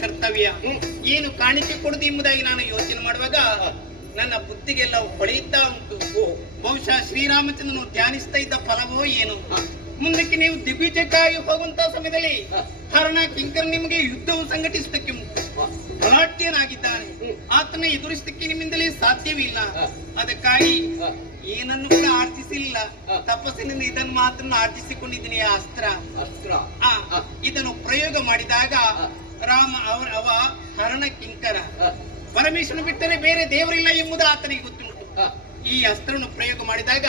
ಕರ್ತವ್ಯ ಏನು ಕಾಣಿಕೆ ಕೊಡುದು ಎಂಬುದಾಗಿ ನಾನು ಯೋಚನೆ ಮಾಡುವಾಗ ನನ್ನ ಬುದ್ಧಿಗೆಲ್ಲ ಹೊಳೆಯುತ್ತಾ ಉಂಟು. ಬಹುಶಃ ಶ್ರೀರಾಮಚಂದ್ರನು ಧ್ಯಾನಿಸ್ತಾ ಇದ್ದ ಫಲವೋ ಏನು. ಮುಂದಕ್ಕೆ ನೀವು ದಿಗ್ವಿಜಯಕ್ಕಾಗಿ ಹೋಗುವಂತ ಸಮಯದಲ್ಲಿ ಹರಣ ಕಿಂಕರ್ ನಿಮಗೆ ಯುದ್ಧವು ಸಂಘಟಿಸುವುದಕ್ಕೆ ಬಲಾಢ್ಯನಾಗಿದ್ದಾನೆ. ಆತನ ಎದುರಿಸಲಿಕ್ಕೆ ನಿಮ್ಮಿಂದಲೇ ಸಾಧ್ಯವಿಲ್ಲ. ಅದಕ್ಕಾಗಿ ಏನನ್ನು ಕೂಡ ಆರ್ಜಿಸಿಲ್ಲ. ತಪಸ್ಸಿನಿಂದ ಇದನ್ನು ಮಾತ್ರ ಆರ್ಜಿಸಿಕೊಂಡಿದ್ದೀನಿ. ಆ ಅಸ್ತ್ರ ಇದನ್ನು ಪ್ರಯೋಗ ಮಾಡಿದಾಗ ರಾಮ ಅವ ಹರಣ ಕಿಂಕರ ಪರಮೇಶ್ವರನ ಬಿಟ್ಟರೆ ಬೇರೆ ದೇವರಿಲ್ಲ ಎಂಬುದು ಆತನಿಗೆ ಗೊತ್ತುಂಟು. ಈ ಅಸ್ತ್ರವನ್ನು ಪ್ರಯೋಗ ಮಾಡಿದಾಗ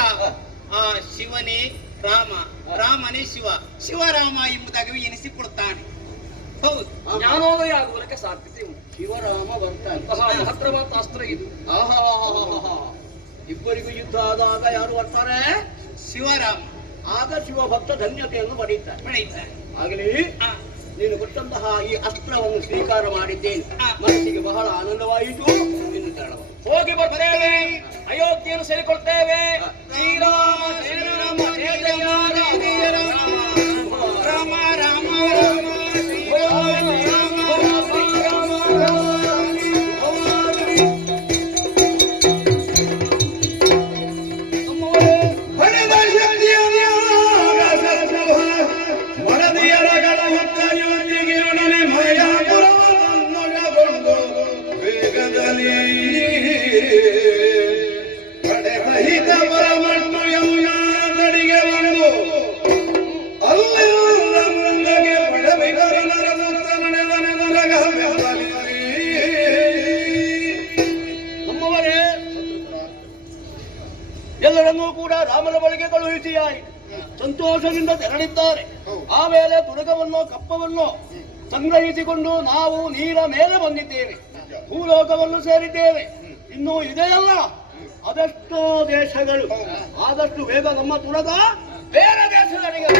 ಆ ಶಿವನೇ ರಾಮ, ರಾಮನೇ ಶಿವ, ಶಿವರಾಮ ಎಂಬುದಾಗಿ ಎನಿಸಿಕೊಳ್ತಾನೆ. ಹೌದು, ಜ್ಞಾನೋದಯ ಆಗುವುದಕ್ಕೆ ಸಾಧ್ಯತೆ ಉಂಟು. ಶಿವರಾಮ ಬರ್ತಾನೆ, ಮಹತ್ತರವಾದ ಅಸ್ತ್ರ ಇದು. ಇಬ್ಬರಿಗೂ ಯುದ್ಧ ಆದಾಗ ಯಾರು ಬರ್ತಾರೆ? ಶಿವರಾಮ. ಆಗ ಶಿವಭಕ್ತ ಧನ್ಯತೆಯನ್ನು ಪಡೆಯುತ್ತಾರೆ. ಆಗಲಿ ನೀನು ಕೊಟ್ಟಂತಹ ಈ ಅಸ್ತ್ರವನ್ನು ಸ್ವೀಕಾರ ಮಾಡಿದ್ದೇನೆ. ಮನಸ್ಸಿಗೆ ಬಹಳ ಆನಂದವಾಯಿತು. ಇನ್ನು ತೆರಳಬಹುದು. ಹೋಗಿ ಬರ್ತೇವೆ, ಅಯೋಧ್ಯೆಯನ್ನು ಸೇರಿಕೊಳ್ತೇವೆ. ಶ್ರೀರಾಮ ಜಯ ರಾಮ ಜಯ ಜಯ ರಾಮ ರಾಮ ರಾಮ ಎಲ್ಲರನ್ನೂ ಕೂಡ ರಾಮನ ಬಳಿಗೆ ಕಳುಹಿಸಿಯಾಯಿತು. ಸಂತೋಷದಿಂದ ತೆರಳಿದ್ದಾರೆ. ಆಮೇಲೆ ತುರಗವನ್ನು ಕಪ್ಪವನ್ನು ಸಂಗ್ರಹಿಸಿಕೊಂಡು ನಾವು ನೀರ ಮೇಲೆ ಬಂದಿದ್ದೇವೆ. ಭೂಲೋಕವನ್ನು ಸೇರಿದ್ದೇವೆ. ಇನ್ನು ಇದೆಯಲ್ಲ ಅದೆಷ್ಟೋ ದೇಶಗಳು. ಆದಷ್ಟು ಬೇಗ ನಮ್ಮ ತುರಗ ಬೇರೆ ದೇಶಗಳಿಗೆ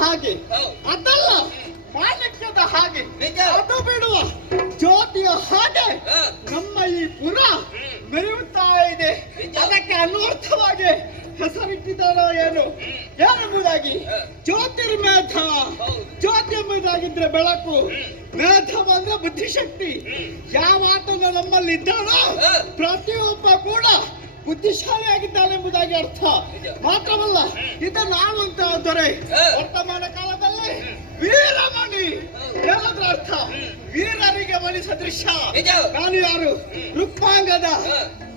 ಹಾಗೆ ಹೌದು. ಅದಲ್ಲ, ಮಾಣಿಕ್ಯದ ಹಾಗೆ ನಿಜ. ಅದು ಬಿಡುವ ಜ್ಯೋತಿಯ ಹಾಗೆ ಹ. ನಮ್ಮ ಈ ಪುರ ಮೆರೆಯುತ್ತಾ ಇದೆ. ನಿಜ. ಅದಕ್ಕೆ ಅನ್ವರ್ಥವಾಗಿ ಹೆಸರಿಟ್ಟಿದ್ದಾರೋ ಏನು ಏನೆಂಬುದಾಗಿ ಜ್ಯೋತಿರ್ಮೇಧ. ಹೌದು. ಜ್ಯೋತಿ ಎಂಬುದಾಗಿದ್ರೆ ಬೆಳಕು, ಮೇಧವಂದ್ರೆ ಬುದ್ಧಿಶಕ್ತಿ. ಯಾವ ಆತನ ನಮ್ಮಲ್ಲಿ ಇದ್ದಾನೋ ಪ್ರತಿಯೊಬ್ಬ ಕೂಡ ಬುದ್ಧಿಶಾಲಿಯಾಗಿದ್ದಾನೆ ಎಂಬುದಾಗಿ ಅರ್ಥ. ನಿಜ. ಮಾತ್ರವಲ್ಲ, ಇದು ನಾವಂತ ದೊರೆ ವರ್ತಮಾನ ಕಾಲದಲ್ಲಿ ವೀರಮಣಿ ಏನಾದ್ರೂ ಅರ್ಥ. ವೀರರಿಗೆ ಮಣಿ ಸದೃಶ. ನಿಜ. ನಾನು ಯಾರು? ರುಕ್ಮಾಂಗದ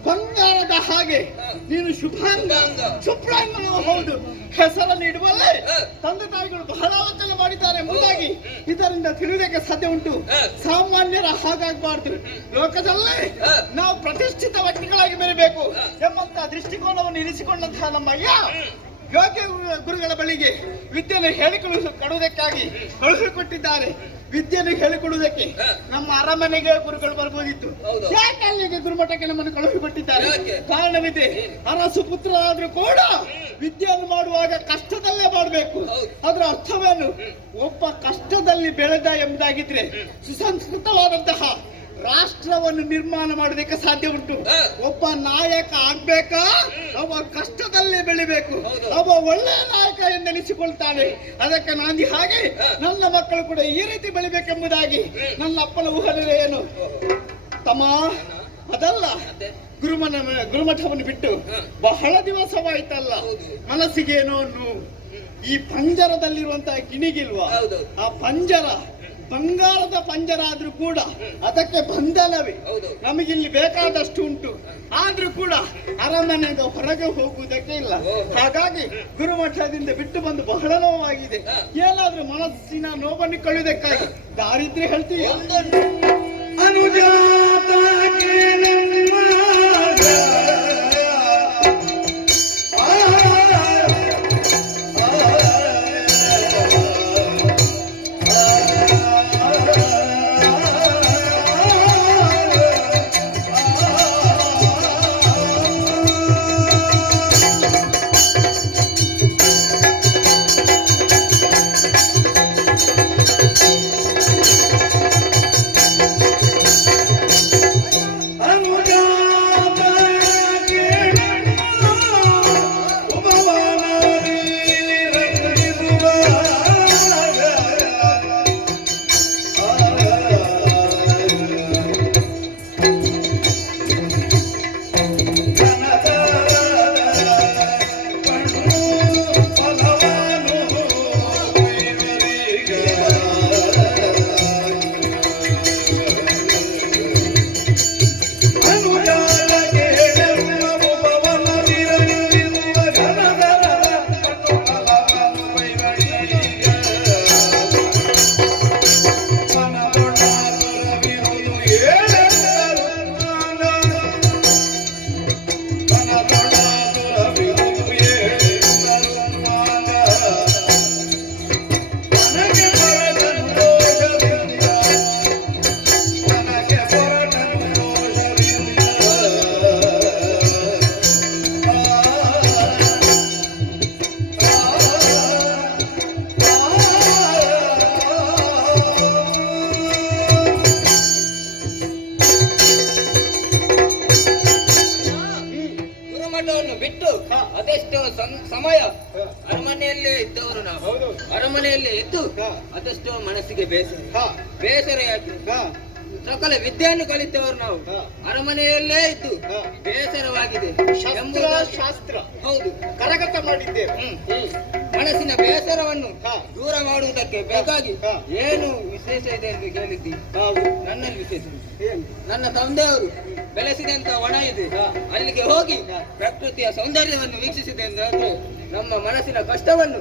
ಬಂಗಾರದ ಹಾಗೆ ನೀನು ಶುಭಾಂಗ ಶುಭ್ರಾಂಗ. ಹೌದು, ಹೆಸರನ್ನು ಇಡುವಲ್ಲೇ ತಂದೆ ತಾಯಿಗಳು ಬಹಳ ಆಲೋಚನೆ ಮಾಡಿದ್ದಾರೆ ಎಂಬುದಾಗಿ ಇದರಿಂದ ತಿಳಿಯುವುದಕ್ಕೆ ಸಾಧ್ಯ ಉಂಟು. ಸಾಮಾನ್ಯರ ಹಾಗಾಗಬಾರ್ದು. ಲೋಕದಲ್ಲೇ ನಾವು ಪ್ರತಿಷ್ಠಿತ ವ್ಯಕ್ತಿಗಳಾಗಿ ಬೆರಬೇಕು ಎಂಬಂತ ದೃಷ್ಟಿಕೋನವನ್ನು ಇರಿಸಿಕೊಂಡಂತಹ ನಮ್ಮ ಅಯ್ಯ ಯೋಗ್ಯ ಗುರುಗಳ ಬಳಿಗೆ ವಿದ್ಯೆಯನ್ನು ಹೇಳಿಕೊಡುವುದಕ್ಕಾಗಿ ಕಳುಹಿಕೊಟ್ಟಿದ್ದಾರೆ. ವಿದ್ಯೆಯನ್ನು ಹೇಳಿಕೊಡುವುದಕ್ಕೆ ನಮ್ಮ ಅರಮನೆಗೆ ಗುರುಗಳು ಬರ್ಬೋದಿತ್ತು. ಯಾಕೆ ಅಲ್ಲಿಗೆ ಗುರುಮಠಕ್ಕೆ ನಮ್ಮನ್ನು ಕಳುಹಿಕೊಟ್ಟಿದ್ದಾರೆ? ಕಾರಣವಿದೆ. ಅರಸು ಪುತ್ರ ಆದ್ರೂ ಕೂಡ ವಿದ್ಯೆಯನ್ನು ಮಾಡುವಾಗ ಕಷ್ಟದಲ್ಲೇ ಮಾಡಬೇಕು. ಅದರ ಅರ್ಥವೇನು? ಒಬ್ಬ ಕಷ್ಟದಲ್ಲಿ ಬೆಳೆದ ಎಂಬುದಾಗಿದ್ರೆ ಸುಸಂಸ್ಕೃತವಾದಂತಹ ರಾಷ್ಟ್ರವನ್ನು ನಿರ್ಮಾಣ ಮಾಡೋದಕ್ಕೆ ಸಾಧ್ಯ ಉಂಟು. ಒಬ್ಬ ನಾಯಕ ಆಗ್ಬೇಕಾ ಅವ ಕಷ್ಟದಲ್ಲಿ ಬೆಳಿಬೇಕು. ಅವ ಒಳ್ಳೆಯ ನಾಯಕ ಎಂದೆನಿಸಿಕೊಳ್ತಾನೆ. ಅದಕ್ಕೆ ನಾಂದಿ ಹಾಗೆ ನನ್ನ ಮಕ್ಕಳು ಕೂಡ ಈ ರೀತಿ ಬೆಳಿಬೇಕೆಂಬುದಾಗಿ ನನ್ನ ಅಪ್ಪನ ಊಹನೆ ಏನು ತಮ್ಮ? ಅದಲ್ಲ, ಗುರುಮಠವನ್ನು ಬಿಟ್ಟು ಬಹಳ ದಿವಸವಾಯ್ತಲ್ಲ. ಮನಸ್ಸಿಗೇನೋ ಈ ಪಂಜರದಲ್ಲಿರುವಂತಹ ಗಿಣಿಗಿಲ್ವಾ? ಆ ಪಂಜರ ಬಂಗಾರದ ಪಂಜರ ಆದ್ರೂ ಕೂಡ ಅದಕ್ಕೆ ಬಂಧನವೇ. ನಮಗಿಲ್ಲಿ ಬೇಕಾದಷ್ಟು ಉಂಟು, ಆದ್ರೂ ಕೂಡ ಅರಮನೆಯಿಂದ ಹೊರಗೆ ಹೋಗುವುದಕ್ಕೆ ಇಲ್ಲ. ಹಾಗಾಗಿ ಗುರುಮಠದಿಂದ ಬಿಟ್ಟು ಬಂದು ಬಹಳ ನೋವಾಗಿದೆ. ಏನಾದ್ರೂ ಮನಸ್ಸಿನ ನೋವನ್ನು ಕಳೆಯುವುದಕ್ಕಾಗಿ ದಾರಿದ್ರೆ ಹೇಳ್ತೀಯ? ಬಿಟ್ಟು ಅದೆಷ್ಟೋ ಸಮಯ ಅರಮನೆಯಲ್ಲೇ ಇದ್ದವರು ನಾವು. ಅರಮನೆಯಲ್ಲೇ ಇದ್ದು ಅದೆಷ್ಟೋ ಮನಸ್ಸಿಗೆ ಬೇಸರ ಯಾಕೆ? ಸಕಲ ವಿದ್ಯೆಯನ್ನು ಕಲಿತವರು ನಾವು. ಅರಮನೆಯಲ್ಲೇ ಇದ್ದು ಬೇಸರವಾಗಿದೆ. ಶಾಸ್ತ್ರ ಹೌದು, ಕರಗತ ಮಾಡಿದ್ದೇವೆ. ಮನಸ್ಸಿನ ಬೇಸರವನ್ನು ದೂರ ಮಾಡುವುದಕ್ಕೆ ಬೇಕಾಗಿ ಏನು ವಿಶೇಷ ಇದೆ ಎಂದು ಕೇಳಿದ್ದಿ? ನನ್ನಲ್ಲಿ ವಿಶೇಷ, ನನ್ನ ತಂದೆಯವರು ಬೆಳೆಸಿದಂತ ಒಣ ಇದೆ. ಅಲ್ಲಿಗೆ ಹೋಗಿ ಪ್ರಕೃತಿಯ ಸೌಂದರ್ಯವನ್ನು ವೀಕ್ಷಿಸಿದೆ ಎಂದಾದ್ರೆ ನಮ್ಮ ಮನಸ್ಸಿನ ಕಷ್ಟವನ್ನು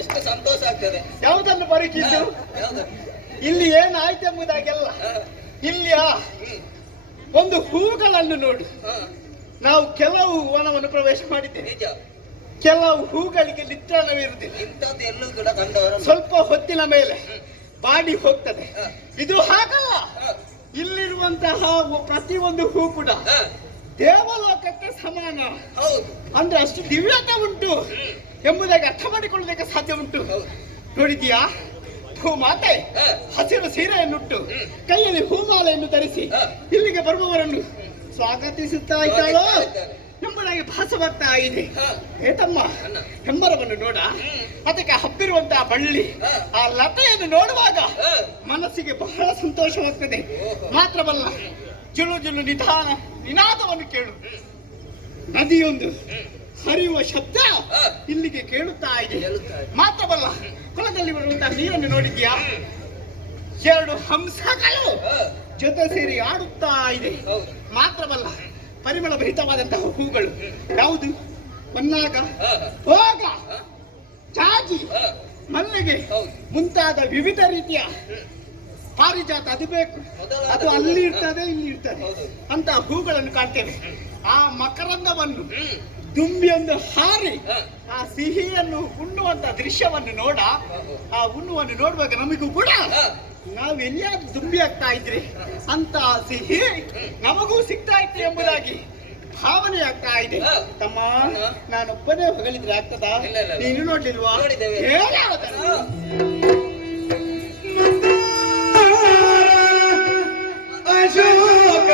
ಎಷ್ಟು ಸಂತೋಷ ಆಗ್ತದೆ. ಯಾವುದನ್ನು ಪರೀಕ್ಷಿಸು? ಯಾವ್ದು? ಇಲ್ಲಿ ಏನಾಯ್ತು ಎಂಬುದಾಗೆಲ್ಲ ಇಲ್ಲಿಯ ಒಂದು ಹೂಗಳನ್ನು ನೋಡು. ನಾವು ಕೆಲವು ವನವನ್ನು ಪ್ರವೇಶ ಮಾಡಿದ್ದೇವೆ. ನಿಜ. ಕೆಲವು ಹೂಗಳಿಗೆ ನಿತ್ರಾಣವಿರುವುದಿಲ್ಲ. ಇಂಥದ್ದು ಎಲ್ಲೂ ಕೂಡ ಕಂಡವರು ಸ್ವಲ್ಪ ಹೊತ್ತಿನ ಮೇಲೆ ಬಾಡಿ ಹೋಗ್ತದೆ. ಇದು ಹಾಗಲ್ಲ. ಇಲ್ಲಿರುವಂತಹ ಪ್ರತಿಯೊಂದು ಹೂ ಕೂಡ ದೇವಲೋಕಕ್ಕೆ ಸಮಾನ. ಹೌದು. ಅಂದ್ರೆ ಅಷ್ಟು ದಿವ್ಯತೆ ಉಂಟು ಎಂಬುದಾಗಿ ಅರ್ಥ ಮಾಡಿಕೊಳ್ಳೋದಕ್ಕೆ ಸಾಧ್ಯ ಉಂಟು. ನೋಡಿದ್ಯಾ, ಹೂ ಮಾತೆ ಹಸಿರು ಸೀರೆಯನ್ನುಟ್ಟು ಕೈಯಲ್ಲಿ ಹೂಮಾಲೆಯನ್ನು ಧರಿಸಿ ಇಲ್ಲಿಗೆ ಬರುವವರನ್ನು ಸ್ವಾಗತಿಸುತ್ತಾ ಇದ್ದಾಳೋ ಎಂಬುದಾಗಿ ಭಾಸವಾಗ್ತಾ ಇದೆ. ಏತಮ್ಮ, ಹೆಮ್ಮರವನ್ನು ನೋಡ, ಅದಕ್ಕೆ ಹಬ್ಬಿರುವಂತಹ ಬಳ್ಳಿ, ಆ ಲತೆಯನ್ನು ನೋಡುವಾಗ ಮನಸ್ಸಿಗೆ ಬಹಳ ಸಂತೋಷವಾಗ್ತದೆ. ಮಾತ್ರವಲ್ಲ, ಜುಳು ಜುಳು ನಿನಾದವನ್ನು ಕೇಳು. ನದಿಯೊಂದು ಹರಿಯುವ ಶಬ್ದ ಇಲ್ಲಿಗೆ ಕೇಳುತ್ತಾ ಇದೆ. ಮಾತ್ರವಲ್ಲ, ಹೊಲದಲ್ಲಿ ಬರುವಂತಹ ನೀರನ್ನು ನೋಡಿದ್ಯಾ, ಎರಡು ಹಂಸಗಳು ಜೊತೆ ಸೇರಿ ಆಡುತ್ತಾ ಇದೆ. ಮಾತ್ರವಲ್ಲ, ಪರಿಮಳ ಭರಿತವಾದಂತಹ ಹೂಗಳು ಯಾವುದು? ಹೊನ್ನಾಗ, ಭೋಗ, ಜಾಜಿ, ಮಲ್ಲಿಗೆ ಮುಂತಾದ ವಿವಿಧ ರೀತಿಯ ಪಾರಿಜಾತ. ಅದು ಬೇಕು, ಅದು ಅಲ್ಲಿ ಇರ್ತದೆ, ಇಲ್ಲಿ ಇರ್ತದೆ ಅಂತ ಹೂಗಳನ್ನು ಕಾಣ್ತೇವೆ. ಆ ಮಕರಂದವನ್ನು ದುಂಬಿಯೊಂದು ಹಾರಿ ಆ ಸಿಹಿಯನ್ನು ಉಣ್ಣುವಂತ ದೃಶ್ಯವನ್ನು ನೋಡ. ಆ ಉಣ್ಣುವನ್ನು ನೋಡುವಾಗ ನಮಗೂ ಕೂಡ ನಾವು ಎಲ್ಲಿಯಾದ್ರೂ ದುಂಬಿ ಆಗ್ತಾ ಇದ್ರೆ ಅಂತ ಸಿಹಿ ನಮಗೂ ಸಿಗ್ತಾ ಇತ್ತು ಎಂಬುದಾಗಿ ಭಾವನೆ ಆಗ್ತಾ ಇದೆ. ತಮ್ಮ, ನಾನೊಬ್ಬನೇ ಹೊಗಳಿದ್ರೆ ಆಗ್ತದಾ? ನೀನು ನೋಡ್ಲಿಲ್ವಾ? ಅಶೋಕ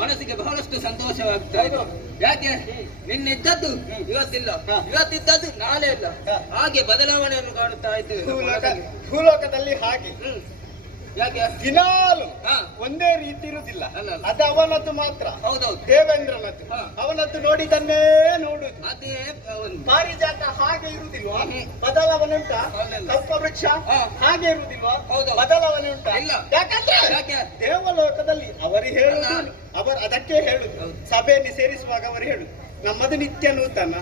ಮನಸ್ಸಿಗೆ ಬಹಳಷ್ಟು ಸಂತೋಷವಾಗ್ತಾ ಇದೆ. ಯಾಕೆ? ನಿನ್ನಿದ್ದದ್ದು ಇವತ್ತಿಲ್ಲ, ಇವತ್ತಿದ್ದದ್ದು ನಾಳೆ ಇಲ್ಲ. ಹಾಗೆ ಬದಲಾವಣೆಯನ್ನು ಕಾಣುತ್ತಾ ಇದ್ದೇವೆ ಭೂಲೋಕದಲ್ಲಿ. ಹಾಗೆ ಯಾಕೆ ದಿನಾಲು ಒಂದೇ ರೀತಿ ಇರುವುದಿಲ್ಲ. ಅದು ಅವನದ್ದು ಮಾತ್ರ. ಹೌದೌದು, ದೇವೇಂದ್ರನದ್ದು. ಅವನದ್ದು ನೋಡಿದನ್ನೇ ನೋಡುದು. ಅದೇ ಪಾರಿಜಾತ ಹಾಗೆ ಇರುವುದಿಲ್ವಾ? ಬದಲಾವಣೆ ಉಂಟಾ? ಕಲ್ಪವೃಕ್ಷ ಹಾಗೆ ಇರುವುದಿಲ್ವಾ? ಬದಲಾವಣೆ ಉಂಟಾ? ಯಾಕಂದ್ರೆ ದೇವಲೋಕದಲ್ಲಿ ಅವರು ಹೇಳುದು, ಅದಕ್ಕೆ ಹೇಳುದು. ಸಭೆಯಲ್ಲಿ ಸೇರಿಸುವಾಗ ಅವರು ಹೇಳುದು, ನಮ್ಮದು ನಿತ್ಯ ನೂತನ,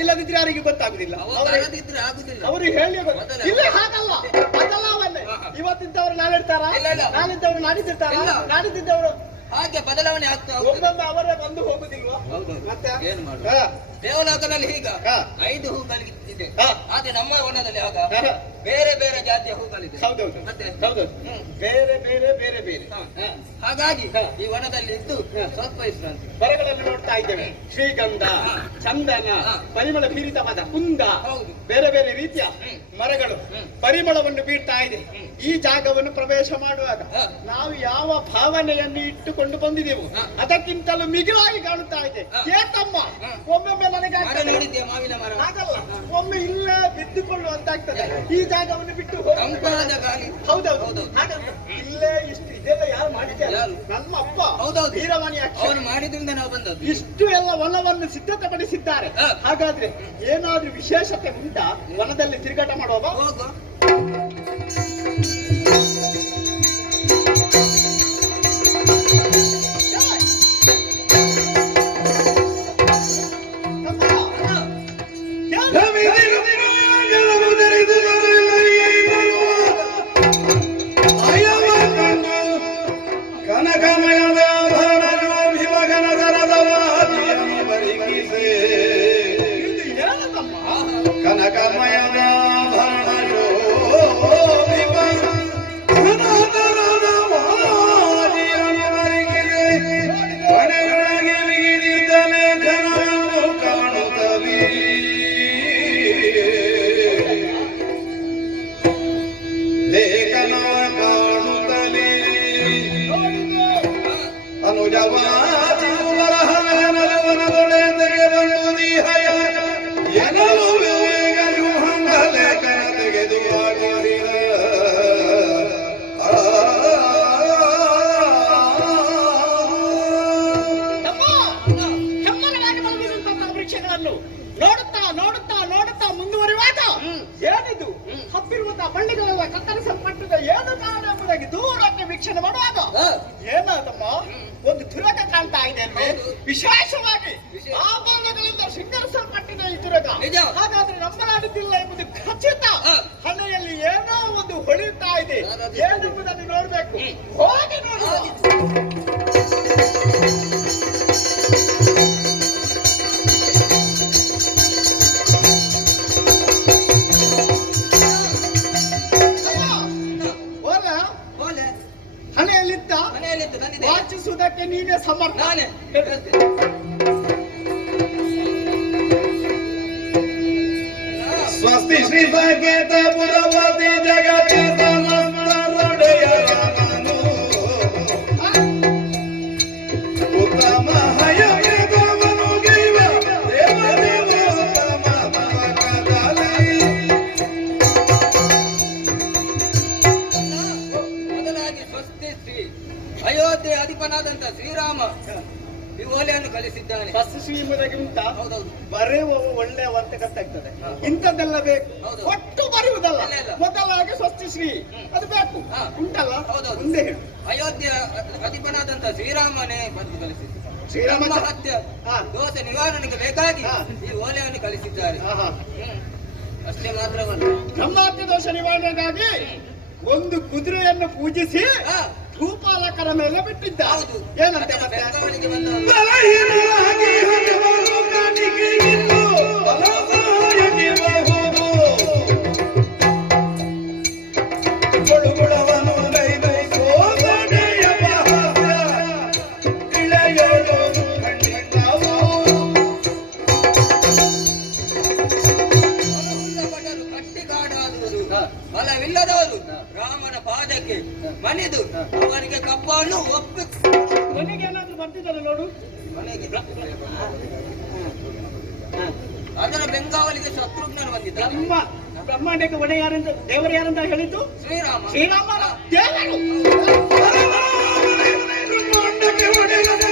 ಇಲ್ಲದಿದ್ರೆ ಯಾರಿಗೆ ಗೊತ್ತಾಗುದಿಲ್ಲ. ಅವ ಬರದಿದ್ರೆ ಆಗುದಿಲ್ಲ. ಅವ್ರಿಗೆ ಹೇಳಿ ಮೊದಲ. ಇಲ್ಲ ಹಾಗಲ್ಲ, ಬದಲಾವಣೆ. ಇವತ್ತಿದ್ದವರು ನಾಳಿರ್ತಾರ, ಇಲ್ಲ, ಇಲ್ಲ. ನಾಳಿದ್ದವರು ನಾಡಿದ್ದಿರ್ತಾರ, ಇಲ್ಲ. ನಾಡಿದ್ದಿದ್ದವರು ಹಾಗೆ ಬದಲಾವಣೆ ಆಗ್ತಾ ಹೋಗ್ತದೆ. ಒಮ್ಮೊಮ್ಮೆ ಅವರೇ ಬಂದು ಹೋಗುದಿಲ್ವಾ? ಹೌದು. ಮತ್ತೆ ಏನು ಮಾಡುದು? ಹಾ. ದೇವಲೋಕದಲ್ಲಿ ಈಗ ಹಾ. 5 ಹೂಗಳಿದೆ. ಹಾ. ಆದ್ರೆ ನಮ್ಮ ವನದಲ್ಲಿ ಆಗ ಹಾ. ಬೇರೆ ಬೇರೆ ಜಾತಿಯ ಹೂಗಳಿದೆ. ಹೌದೌದು ಮತ್ತೆ ಹೌದು, ಹ್ಮ್. ಬೇರೆ ಬೇರೆ ಬೇರೆ ಬೇರೆ. ಹಾ. ಹಾ. ಹಾಗಾಗಿ ಹಾ. ಈ ವನದಲ್ಲಿ ಇದ್ದು ಹಾ. ಸ್ವಲ್ಪ ವಿಶ್ರಾಂತಿ. ಮರಗಳನ್ನು ನೋಡ್ತಾ ಇದ್ದೇವೆ. ಶ್ರೀಗಂಧ, ಹಾ. ಚಂದನ, ಹಾ. ಪರಿಮಳ ಭೀರಿತವಾದ ಕುಂದ, ಹೌದು. ಬೇರೆ ಬೇರೆ ರೀತಿಯ ಹ್ಮ್. ಮರಗಳು ಹ್ಮ್. ಪರಿಮಳವನ್ನು ಬೀರ್ತಾ ಇದೆ. ಹ್ಮ್. ಈ ಜಾಗವನ್ನು ಪ್ರವೇಶ ಮಾಡುವಾಗ ಹಾ. ನಾವು ಯಾವ ಭಾವನೆಯನ್ನು ಇಟ್ಟುಕೊಂಡು ಬಂದಿದೆವು ಹಾ. ಅದಕ್ಕಿಂತಲೂ ಮಿಗಿಲಾಗಿ ಕಾಣುತ್ತಾ ಇದೆ. ಹಾ. ಏತಮ್ಮ ಹಾ. ಒಮ್ಮೊಮ್ಮೆ ನನಗೆ ಮರ ಆಗ್ತದೆ. ನೋಡಿದ್ಯಾ ಮಾವಿನ ಮರ? ಹಾಗಲ್ಲ, ಒಮ್ಮೆ ಇಲ್ಲೇ ಬಿದ್ದುಕೊಳ್ಳುವಂತಾಗ್ತದೆ. ಈ ಜಾಗವನ್ನು ಬಿಟ್ಟು ಹೋಗಿ ತಂಪಾದ ಗಾಳಿ. ಹೌದೌದು, ಹೌದು. ಹಾಗಂತ ಇಲ್ಲೇ ಇಷ್ಟು ಇದೆಲ್ಲ ಯಾರು ಮಾಡಿದ್ದಾರೆ? ಯಾರು? ನಮ್ಮ ಅಪ್ಪ ಹೌದೌದು. ವೀರಮಣಿ ಅವನು ಮಾಡಿದ್ರಿಂದ ನಾವು ಬಂದದ್ದು. ಇಷ್ಟು ಎಲ್ಲ ವನವನ್ನು ಸಿದ್ಧತೆಪಡಿಸಿದ್ದಾರೆ. ಹಾ. ಹಾಗಾದ್ರೆ ಏನಾದ್ರೂ ವಿಶೇಷತೆ ಉಂಟಾ ವನದಲ್ಲಿ ತಿರುಗಾಟ ಮಾಡುವಾಗ? ಹೋಗುವ. ಕನಕಮಯದ ಭರಣಜೋಭಿಮಗನದರದವಾದಿಯನ್ನು ಬರಿಗಿಸೆ ಕನಕಮಯದ ಭರಣಜೋಭಿಮಗನದರದವಾದಿಯನ್ನು ಬರಿಗಿಸೆ ಮನೆಯೊಳಗೆ ಬಿಗಿದಿದ್ದಲೆ ಜನರನ್ನು ಕಾಣುತ್ತವೆ ಲೇಖನ ಕಾಣುತ್ತಲೇ ಅನುಜವಾದಿ ವರಹನವನದೊಳೆಂದರೆ ಬಂದುದೀಹಯ ಎನಲು ವಿವೇಗನು ಹಂಗಲೇಖನ ತೆಗೆದು ಆಗಿರಿದ ಹೆಮ್ಮರವಾಗಿ ಬಂದಿರುವಂತಹ ವೃಕ್ಷಗಳನ್ನು ನೋಡುತ್ತಾ ನೋಡುತ್ತಾ ನೋಡುತ್ತಾ ಮುಂದುವರಿಯುವಾಗ ಏನಿದು ಹಬ್ಬಿರುವಂತಹ ಬಳ್ಳಿಗಳೆಲ್ಲ ಕತ್ತರಿಸಲ್ಪಟ್ಟಿದೆ, ಏನು ಕಾರಣ ಎಂಬುದಾಗಿ ದೂರಕ್ಕೆ ವೀಕ್ಷಣೆ ಮಾಡುವಾಗ ಏನಾದಮ್ಮ ಒಂದು ತುರಗ ಕಾಣ್ತಾ ಇದೆ ಅಲ್ವೇ? ಹೌದು. ವಿಶೇಷವಾಗಿ ಆಭರಣಗಳಿಂದ ಶೃಂಗರಿಸಲ್ಪಟ್ಟಿದೆ ಈ ತುರಗ. ನಿಜ. ಹಾಗಾದ್ರೆ ನಂಬಲಾಗುತ್ತಿಲ್ಲ ಎಂಬುದು ಖಚಿತ. ಹಾ. ಹಣೆಯಲ್ಲಿ ಏನೋ ಒಂದು ಹೊಳೆಯುತ್ತಾ ಇದೆ, ಯಾರಾದ್ರೂ ಏನೆಂಬುದನ್ನು ನೋಡ್ಬೇಕು. ಹೋಗಿ ನೋಡುವ. ಓಲ, ಹೋಲೆ. ಹಣೆಯಲ್ಲಿದ್ದ ಮನೆಯಲ್ಲಿದ್ದು ತಂದಿದೆ. ವಾಚಿಸುವುದಕ್ಕೆ ನೀನೇ ಸಮರ್ಥ. ನಾನೇ ಸ್ವಸ್ತಿ ಶ್ರೀ ಸಂಕೇತ ಪುರಪತಿ ಜಗತಿ ಸಮಸ್ತರೊಡೆಯರನು ಉತ್ತಮ ಹಯವೇದವನು ಗೈವ ದೇವದೇವೋತ್ತಮ ಮಮಕದಲ್ಲಿ ಮೊದಲಾಗಿ ಸ್ವಸ್ತಿ ಶ್ರೀ ಅಯೋಧ್ಯೆ ಅಧಿಪನಾದಂತ ಶ್ರೀರಾಮ ಈ ಓಲೆಯನ್ನು ಕಳಿಸಿದ್ದಾನೆ. ಫಸ್ಟ್ ಎಂಬುದಾಗಿ ಉಂಟಾ? ಹೌದೌದು. ಬರೆಯುವವ ಒಳ್ಳೆಯವಂತ ಗೊತ್ತಾಗ್ತದೆ. ಇಂಥದ್ದೆಲ್ಲ ಬೇಕು, ಹೌದು. ಒಟ್ಟು ಬರೆಯುವುದಲ್ಲ. ಇಲ್ಲ, ಇಲ್ಲ. ಮೊದಲಾಗಿ ಸ್ವಸ್ತಿ ಶ್ರೀ ಅದು ಬೇಕು. ಹಾ. ಉಂಟಲ್ಲ, ಹೌದೌದು. ಮುಂದೆ ಹೇಳು. ಅಯೋಧ್ಯೆ ಅಧಿಪನಾದಂತ ಶ್ರೀರಾಮನೇ ಬಂದು ಕಳಿಸಿದ್ದು. ಶ್ರೀರಾಮ ನಮ್ಮ ಹತ್ಯೆ ಹಾ. ದೋಷ ನಿವಾರಣೆಗೆ ಬೇಕಾಗಿ ಹಾ. ಈ ಓಲೆಯನ್ನು ಕಳಿಸಿದ್ದಾರೆ. ಆಹಾ. ಅಷ್ಟೇ ಮಾತ್ರವಲ್ಲ, ಬ್ರಹ್ಮಾತ್ಮ ದೋಷ ನಿವಾರಣೆಗಾಗಿ ಒಂದು ಕುದುರೆಯನ್ನು ಪೂಜಿಸಿ ಹಾ. ಭೂಪಾಲಕರ ಮೇಲೆ ಬಿಟ್ಟಿದ್ದ. ಹೌದು. ಏನಂತೆ ಮತ್ತೆ? ಬೆಂಗಾವಲಿಗೆ ಬಂದವನು. ಬಲಹೀನರಾಗಿ ಹರಿವರು ಕಾಣಿಕೆಯಿದ್ದು ಬಲಸಹಾಯಕ್ಕೆ ಬಹುದು ಕೊಡುಗುಳವನು ಗೈಬೈಸೋದನೆಯ ಮಹಾಸ್ಯ ಇಳೆಯರು ಖಂಡಿತವು ಬಲವುಳ್ಳವರು ಕಟ್ಟಿಗಾಡಾದುವರು, ಬಲವಿಲ್ಲದವರು ರಾಮನ ಪಾದಕ್ಕೆ ಮಣಿದು ಅವನಿಗೆ ಕಪ್ಪನ್ನು ಒಪ್ಪಿ ನನಗೇನಾದ್ರೂ ಬರ್ತಿದ್ದಾರೆ ನೋಡು. ಮನೆಗೆ ಅದರ ಬೆಂಗಾವಲಿಗೆ ಶತ್ರುಘ್ನನು ಬಂದಿದ್ದ. ನಮ್ಮ ಬ್ರಹ್ಮಾಂಡಕ್ಕೆ ಒಡೆ ಯಾರೆಂದು ದೇವರು ಯಾರಂತ ಹೇಳಿದ್ದು? ಶ್ರೀರಾಮ. ಶ್ರೀರಾಮನ ದೇವರು. ಬ್ರಹ್ಮಾಂಡಕ್ಕೆ ಒಡೆಯನು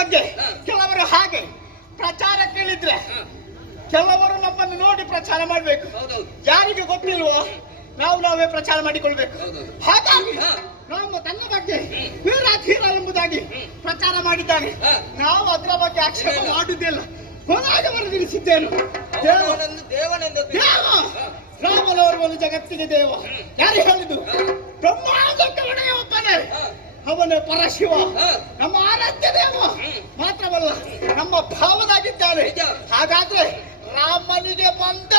ಬಗ್ಗೆ ಕೆಲವರು ಹಾಗೆ ಪ್ರಚಾರ ಕೇಳಿದ್ರೆ ಕೆಲವರು ನಮ್ಮನ್ನು ನೋಡಿ ಪ್ರಚಾರ ಮಾಡ್ಬೇಕು. ಯಾರಿಗೆ ಗೊತ್ತಿಲ್ವೋ ನಾವೇ ಪ್ರಚಾರ ಮಾಡಿಕೊಳ್ಬೇಕು. ಹಾಗಾಗಿ ನಾವು ತನ್ನ ಬಗ್ಗೆ ವೀರಾಧೀರ ಎಂಬುದಾಗಿ ಪ್ರಚಾರ ಮಾಡಿದ್ದಾನೆ. ನಾವು ಅದರ ಬಗ್ಗೆ ಆಕ್ಷೇಪ ಮಾಡುವುದಿಲ್ಲ. ಹೊರಗೆ ಬರೆದಿರಿಸಿದ್ದೇನು ರಾಮನವರು ಒಂದು ಜಗತ್ತಿಗೆ ದೇವ. ಯಾರು ಹೇಳಿದ್ದು? ಬ್ರಹ್ಮಾಂಡಕ್ಕೆ ಒಡೆಯುವಪ್ಪನೇ ಅವನೇ ಪರಶಿವ, ನಮ್ಮ ಆರಾಧ್ಯ ದೇವ. ಮಾತ್ರವಲ್ಲ ನಮ್ಮ ಭಾವದಾಗಿದ್ದಾನೆ. ಹಾಗಾದ್ರೆ ರಾಮನಿಗೆ ಬಂದ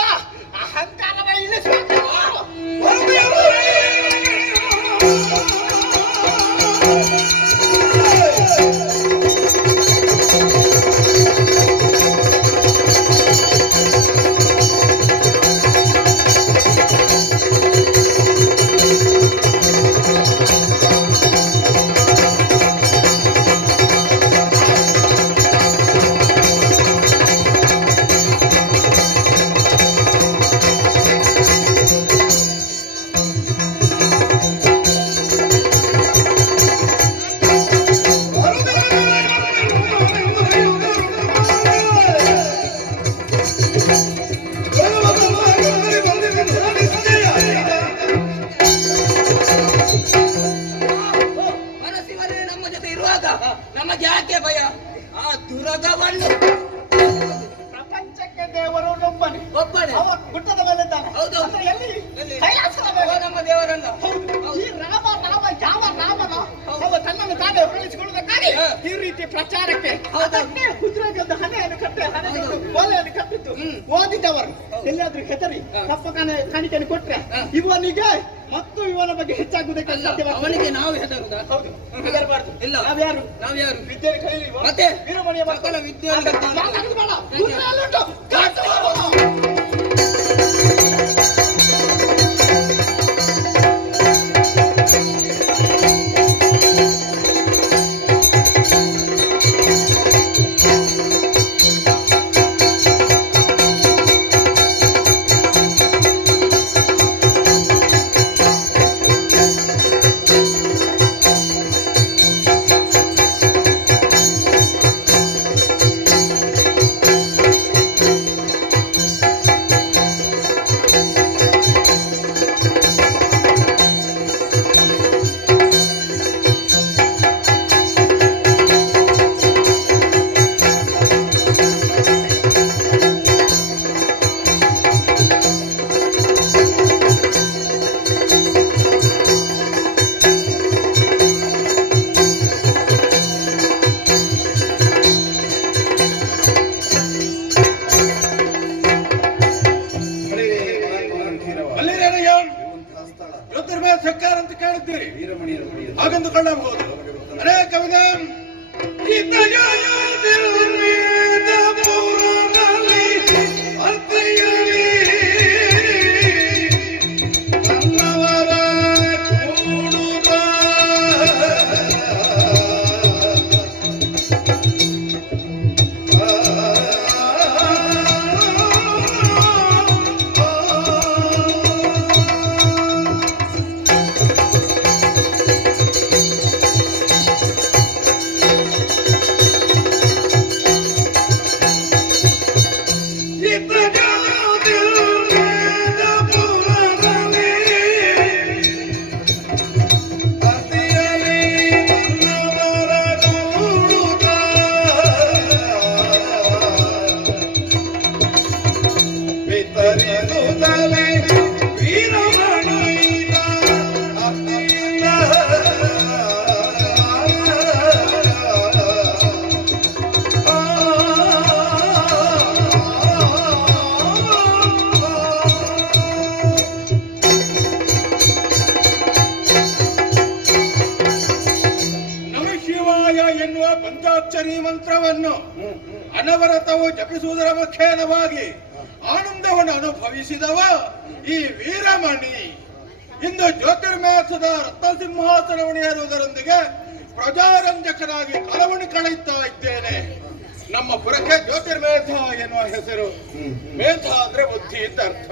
ಅಹಂಕಾರವ ಇಳಿಸಬೇಕು. ನಮಗೆ ಯಾಕೆ ಭಯ? ಆ ದುರಗವನ್ನು ಪ್ರಪಂಚಕ್ಕೆ ದೇವರು ಒಬ್ಬನೇ. ಅವ ಗುಡ್ಡದ ಮೇಲೆ ಇದ್ದಾನೆ. ಹೌದು. ಎಲ್ಲಿ? ಕೈಲಾಸದ ಮೇಲೆ. ನಮ್ಮ ದೇವರಲ್ಲ. ಈ ರಾಮ ನಾಮ ಯಾವ ರಾಮನ ಅವ ತನ್ನನ್ನು ತಾನೇ ಹೊರಳಿಸಿಕೊಳ್ಳುವುದಕ್ಕಾಗಿ ಈ ರೀತಿ ಪ್ರಚಾರಕ್ಕೆ ಅದಕ್ಕೆ ಕುದುರೆಗೊಂದು ಹಣೆಯನ್ನು ಕಟ್ಟಿ ಹಣೆಗೊಂದು ಗೋಲೆಯನ್ನು ಕಟ್ಟಿತ್ತು. ಓದಿದವರು ಎಲ್ಲಾದ್ರೂ ಹೆದರಿ ತಪ್ಪ ಕಾಣಿಕೆಯನ್ನು ಕೊಟ್ರೆ ಇವನಿಗೆ ಮತ್ತು ಇವನ ಬಗ್ಗೆ ಹೆಚ್ಚಾಗುವುದಕ್ಕೆ ಸಾಧ್ಯವಾಗ್ತದೆ. ಅವನಿಗೆ ನಾವು ಹೆದರುದ? ಹೌದು, ಹೆದರಬಾರ್ದು. ಇಲ್ಲ. ನಾವ್ಯಾರು ವಿದ್ಯೆ ಕೈಲಿ ಮತ್ತೆ ವೀರಮಣಿಯ ಮಕ್ಕಳ ವಿದ್ಯೆ ಸರ್ಕಾರ ಅಂತ ಕೇಳುತ್ತೀರಿ, ಹಾಗೆಂದುಕೊಳ್ಳಬಹುದು. ಅನೇಕ ವಿಧ ಪಂಚಾಕ್ಷರಿ ಮಂತ್ರವನ್ನು ಅನವರತವು ಜಪಿಸುವುದರ ಮುಖೇನವಾಗಿ ಆನಂದವನ್ನು ಅನುಭವಿಸಿದವ ಈ ವೀರಮಣಿ ಇಂದು ಜ್ಯೋತಿರ್ಮಯದ ರತ್ನಸಿಂಹಾಸನವನ್ನು ಏರುವುದರೊಂದಿಗೆ ಪ್ರಜಾರಂಜಕನಾಗಿ ಕಾಲವನ್ನು ಕಳೆಯುತ್ತಾ ಇದ್ದೇನೆ. ನಮ್ಮ ಪುರಕ್ಕೆ ಜ್ಯೋತಿರ್ಮೇಧ ಎನ್ನುವ ಹೆಸರು. ಮೇಧ ಅಂದ್ರೆ ಬುದ್ಧಿ ಅಂತ ಅರ್ಥ,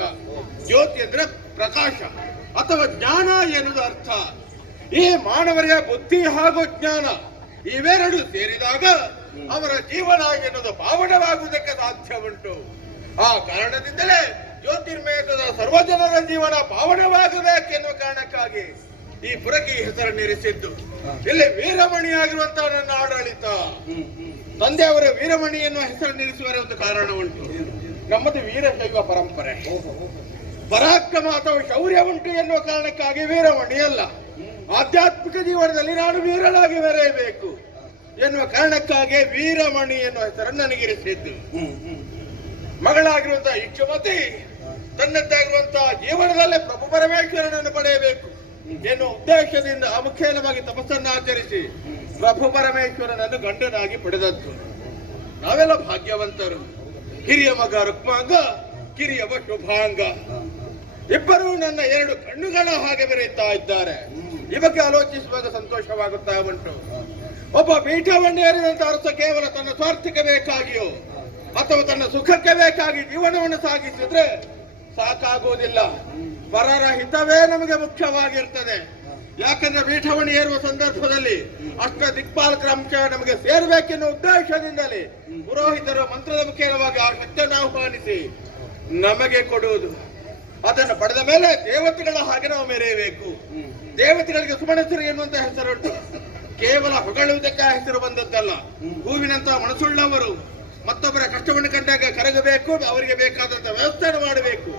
ಜ್ಯೋತಿ ಅಂದ್ರೆ ಪ್ರಕಾಶ ಅಥವಾ ಜ್ಞಾನ ಎನ್ನುವುದು ಅರ್ಥ. ಈ ಮಾನವರಿಗೆ ಬುದ್ಧಿ ಹಾಗೂ ಜ್ಞಾನ ಇವೆರಡು ಸೇರಿದಾಗ ಅವರ ಜೀವನ ಎನ್ನುವುದು ಪಾವನವಾಗುವುದಕ್ಕೆ ಸಾಧ್ಯ ಉಂಟು. ಆ ಕಾರಣದಿಂದಲೇ ಜ್ಯೋತಿರ್ಮಯದ ಸರ್ವಜನರ ಜೀವನ ಪಾವನವಾಗಬೇಕೆನ್ನುವ ಕಾರಣಕ್ಕಾಗಿ ಈ ಪುರಕ್ಕೆ ಈ ಹೆಸರನ್ನಿರಿಸಿದ್ದು. ಇಲ್ಲಿ ವೀರಮಣಿಯಾಗಿರುವಂತಹ ನನ್ನ ಆಡಳಿತ ತಂದೆಯವರ ವೀರಮಣಿ ಎನ್ನುವ ಹೆಸರನ್ನಿರಿಸುವ ಒಂದು ಕಾರಣ ಉಂಟು. ನಮ್ಮದು ವೀರಶೈವ ಪರಂಪರೆ. ಪರಾಕ್ರಮ ಅಥವಾ ಶೌರ್ಯ ಉಂಟು ಎನ್ನುವ ಕಾರಣಕ್ಕಾಗಿ ವೀರಮಣಿ ಅಲ್ಲ, ಆಧ್ಯಾತ್ಮಿಕ ಜೀವನದಲ್ಲಿ ನಾನು ವೀರನಾಗಿ ಮೆರೆಯಬೇಕು ಎನ್ನುವ ಕಾರಣಕ್ಕಾಗಿ ವೀರಮಣಿ ಎನ್ನುವ ಹೆಸರನ್ನು ನನಗಿರಿಸಿದ್ದು. ಮಗಳಾಗಿರುವಂತಹ ಇಚ್ಛುಮತಿ ತನ್ನದ್ದಾಗಿರುವಂತಹ ಜೀವನದಲ್ಲೇ ಪ್ರಭು ಪರಮೇಶ್ವರನನ್ನು ಪಡೆಯಬೇಕು ಎನ್ನುವ ಉದ್ದೇಶದಿಂದ ಅಮುಖ್ಯವಾಗಿ ತಪಸ್ಸನ್ನು ಆಚರಿಸಿ ಪ್ರಭು ಪರಮೇಶ್ವರನನ್ನು ಗಂಡನಾಗಿ ಪಡೆದದ್ದು. ನಾವೆಲ್ಲ ಭಾಗ್ಯವಂತರು. ಹಿರಿಯ ಮಗ ರುಕ್ಮಾಂಗ, ಕಿರಿಯವ ಶುಭಾಂಗ ಇಬ್ಬರೂ ನನ್ನ ಎರಡು ಕಣ್ಣುಗಳ ಹಾಗೆ ಬೆರೆಯುತ್ತಾ ಇದ್ದಾರೆ. ಈ ಬಗ್ಗೆ ಆಲೋಚಿಸುವಾಗ ಸಂತೋಷವಾಗುತ್ತಾ ಉಂಟು. ಒಬ್ಬ ಪೀಠವನ್ನು ಏರಿದಂತ ಅರಸ ಕೇವಲ ತನ್ನ ಸ್ವಾರ್ಥಕ್ಕೆ ಬೇಕಾಗಿಯೋ ಅಥವಾ ತನ್ನ ಸುಖಕ್ಕೆ ಬೇಕಾಗಿ ಜೀವನವನ್ನು ಸಾಗಿಸಿದ್ರೆ ಸಾಕಾಗುವುದಿಲ್ಲ. ಪರರ ಹಿತವೇ ನಮಗೆ ಮುಖ್ಯವಾಗಿರ್ತದೆ. ಯಾಕಂದ್ರೆ ಪೀಠವನ್ನು ಏರುವ ಸಂದರ್ಭದಲ್ಲಿ ಅಷ್ಟ ದಿಕ್ಪಾಲಕರ ಅಂಶ ನಮಗೆ ಸೇರಬೇಕೆನ್ನುವ ಉದ್ದೇಶದಿಂದಲೇ ಪುರೋಹಿತರು ಮಂತ್ರದ ಮುಖೇನವಾಗಿ ಆ ಶಕ್ತಿಯನ್ನು ಆಹ್ವಾನಿಸಿ ನಮಗೆ ಕೊಡುವುದು. ಅದನ್ನು ಪಡೆದ ಮೇಲೆ ದೇವತೆಗಳ ಹಾಗೆ ನಾವು ಮೆರೆಯಬೇಕು. ದೇವತೆಗಳಿಗೆ ಸುಮನಸರು ಎನ್ನುವಂತ ಹೆಸರುಂಟು. ಕೇವಲ ಹೊಗಳುವುದಕ್ಕೆ ಆ ಹೆಸರು ಬಂದದ್ದಲ್ಲ. ಹೂವಿನಂತಹ ಮನಸ್ಸುಳ್ಳವರು ಮತ್ತೊಬ್ಬರ ಕಷ್ಟವನ್ನು ಕಂಡಾಗ ಕರಗಬೇಕು, ಅವರಿಗೆ ಬೇಕಾದಂತ ವ್ಯವಸ್ಥೆಯನ್ನು ಮಾಡಬೇಕು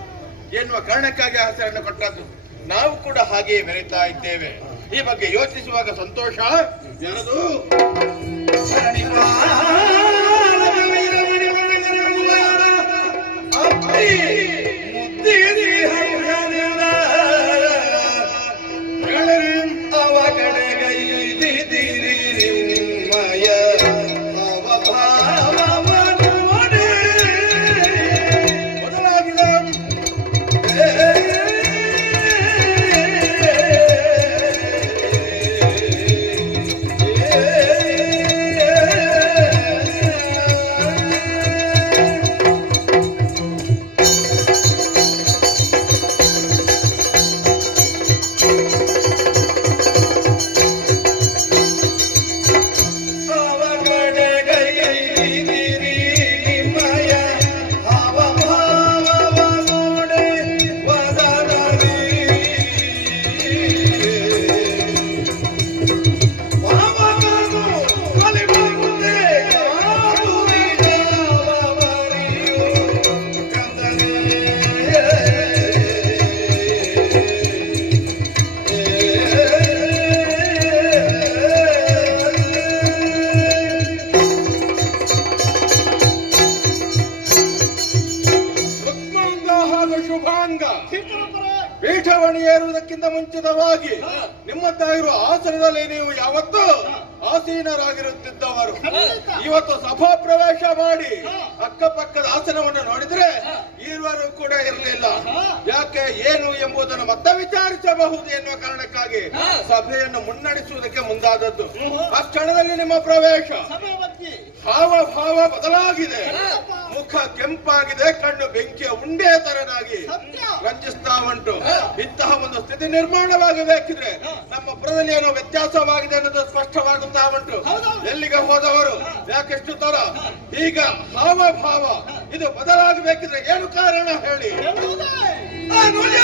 ಎನ್ನುವ ಕಾರಣಕ್ಕಾಗಿ ಆ ಹೆಸರನ್ನು ಕೊಟ್ಟದ್ದು. ನಾವು ಕೂಡ ಹಾಗೆಯೇ ಮೆರೀತಾ ಇದ್ದೇವೆ. ಈ ಬಗ್ಗೆ ಯೋಚಿಸುವಾಗ ಸಂತೋಷ. ಯಾರದು ಪೀಠವಣಿ ಏರುವುದಕ್ಕಿಂತ ಮುಂಚಿತವಾಗಿ ನಿಮ್ಮದ್ದಾಗಿರುವ ಆಸನದಲ್ಲಿ ನೀವು ಯಾವತ್ತೂ ಆಸೀನರಾಗಿರುತ್ತಿದ್ದವರು. ಇವತ್ತು ಸಭಾ ಪ್ರವೇಶ ಮಾಡಿ ಅಕ್ಕಪಕ್ಕದ ಆಸನವನ್ನು ನೋಡಿದ್ರೆ ಇರುವರು ಕೂಡ ಇರಲಿಲ್ಲ. ಯಾಕೆ ಏನು ಎಂಬುದನ್ನು ಮತ್ತೆ ವಿಚಾರಿಸಬಹುದು ಎನ್ನುವ ಕಾರಣಕ್ಕಾಗಿ ಸಭೆಯನ್ನು ಮುನ್ನಡೆಸುವುದಕ್ಕೆ ಮುಂದಾದದ್ದು. ಆ ಕ್ಷಣದಲ್ಲಿ ನಿಮ್ಮ ಪ್ರವೇಶ ಹಾವಭಾವ ಬದಲಾಗಿದೆ. ಮುಖ ಕೆಂಪಾಗಿದೆ, ಕಣ್ಣು ಬೆಂಕಿಯ ಉಂಡೆ ತರನಾಗಿ ರಂಜಿಸ್ತಾ ಉಂಟು. ಇಂತಹ ಒಂದು ಸ್ಥಿತಿ ನಿರ್ಮಾಣವಾಗಬೇಕಿದ್ರೆ ನಮ್ಮ ಪುರದಲ್ಲಿ ಏನೋ ವ್ಯತ್ಯಾಸವಾಗಿದೆ ಅನ್ನೋದು ಸ್ಪಷ್ಟವಾಗುತ್ತಾ ಉಂಟು. ಎಲ್ಲಿಗೆ ಹೋದವರು ಯಾಕೆಷ್ಟು ತರ ಈಗ ಹಾವಭಾವ ಇದು ಬದಲಾಗಬೇಕಿದ್ರೆ ಏನು ಕಾರಣ ಹೇಳಿ? ಅನುಜ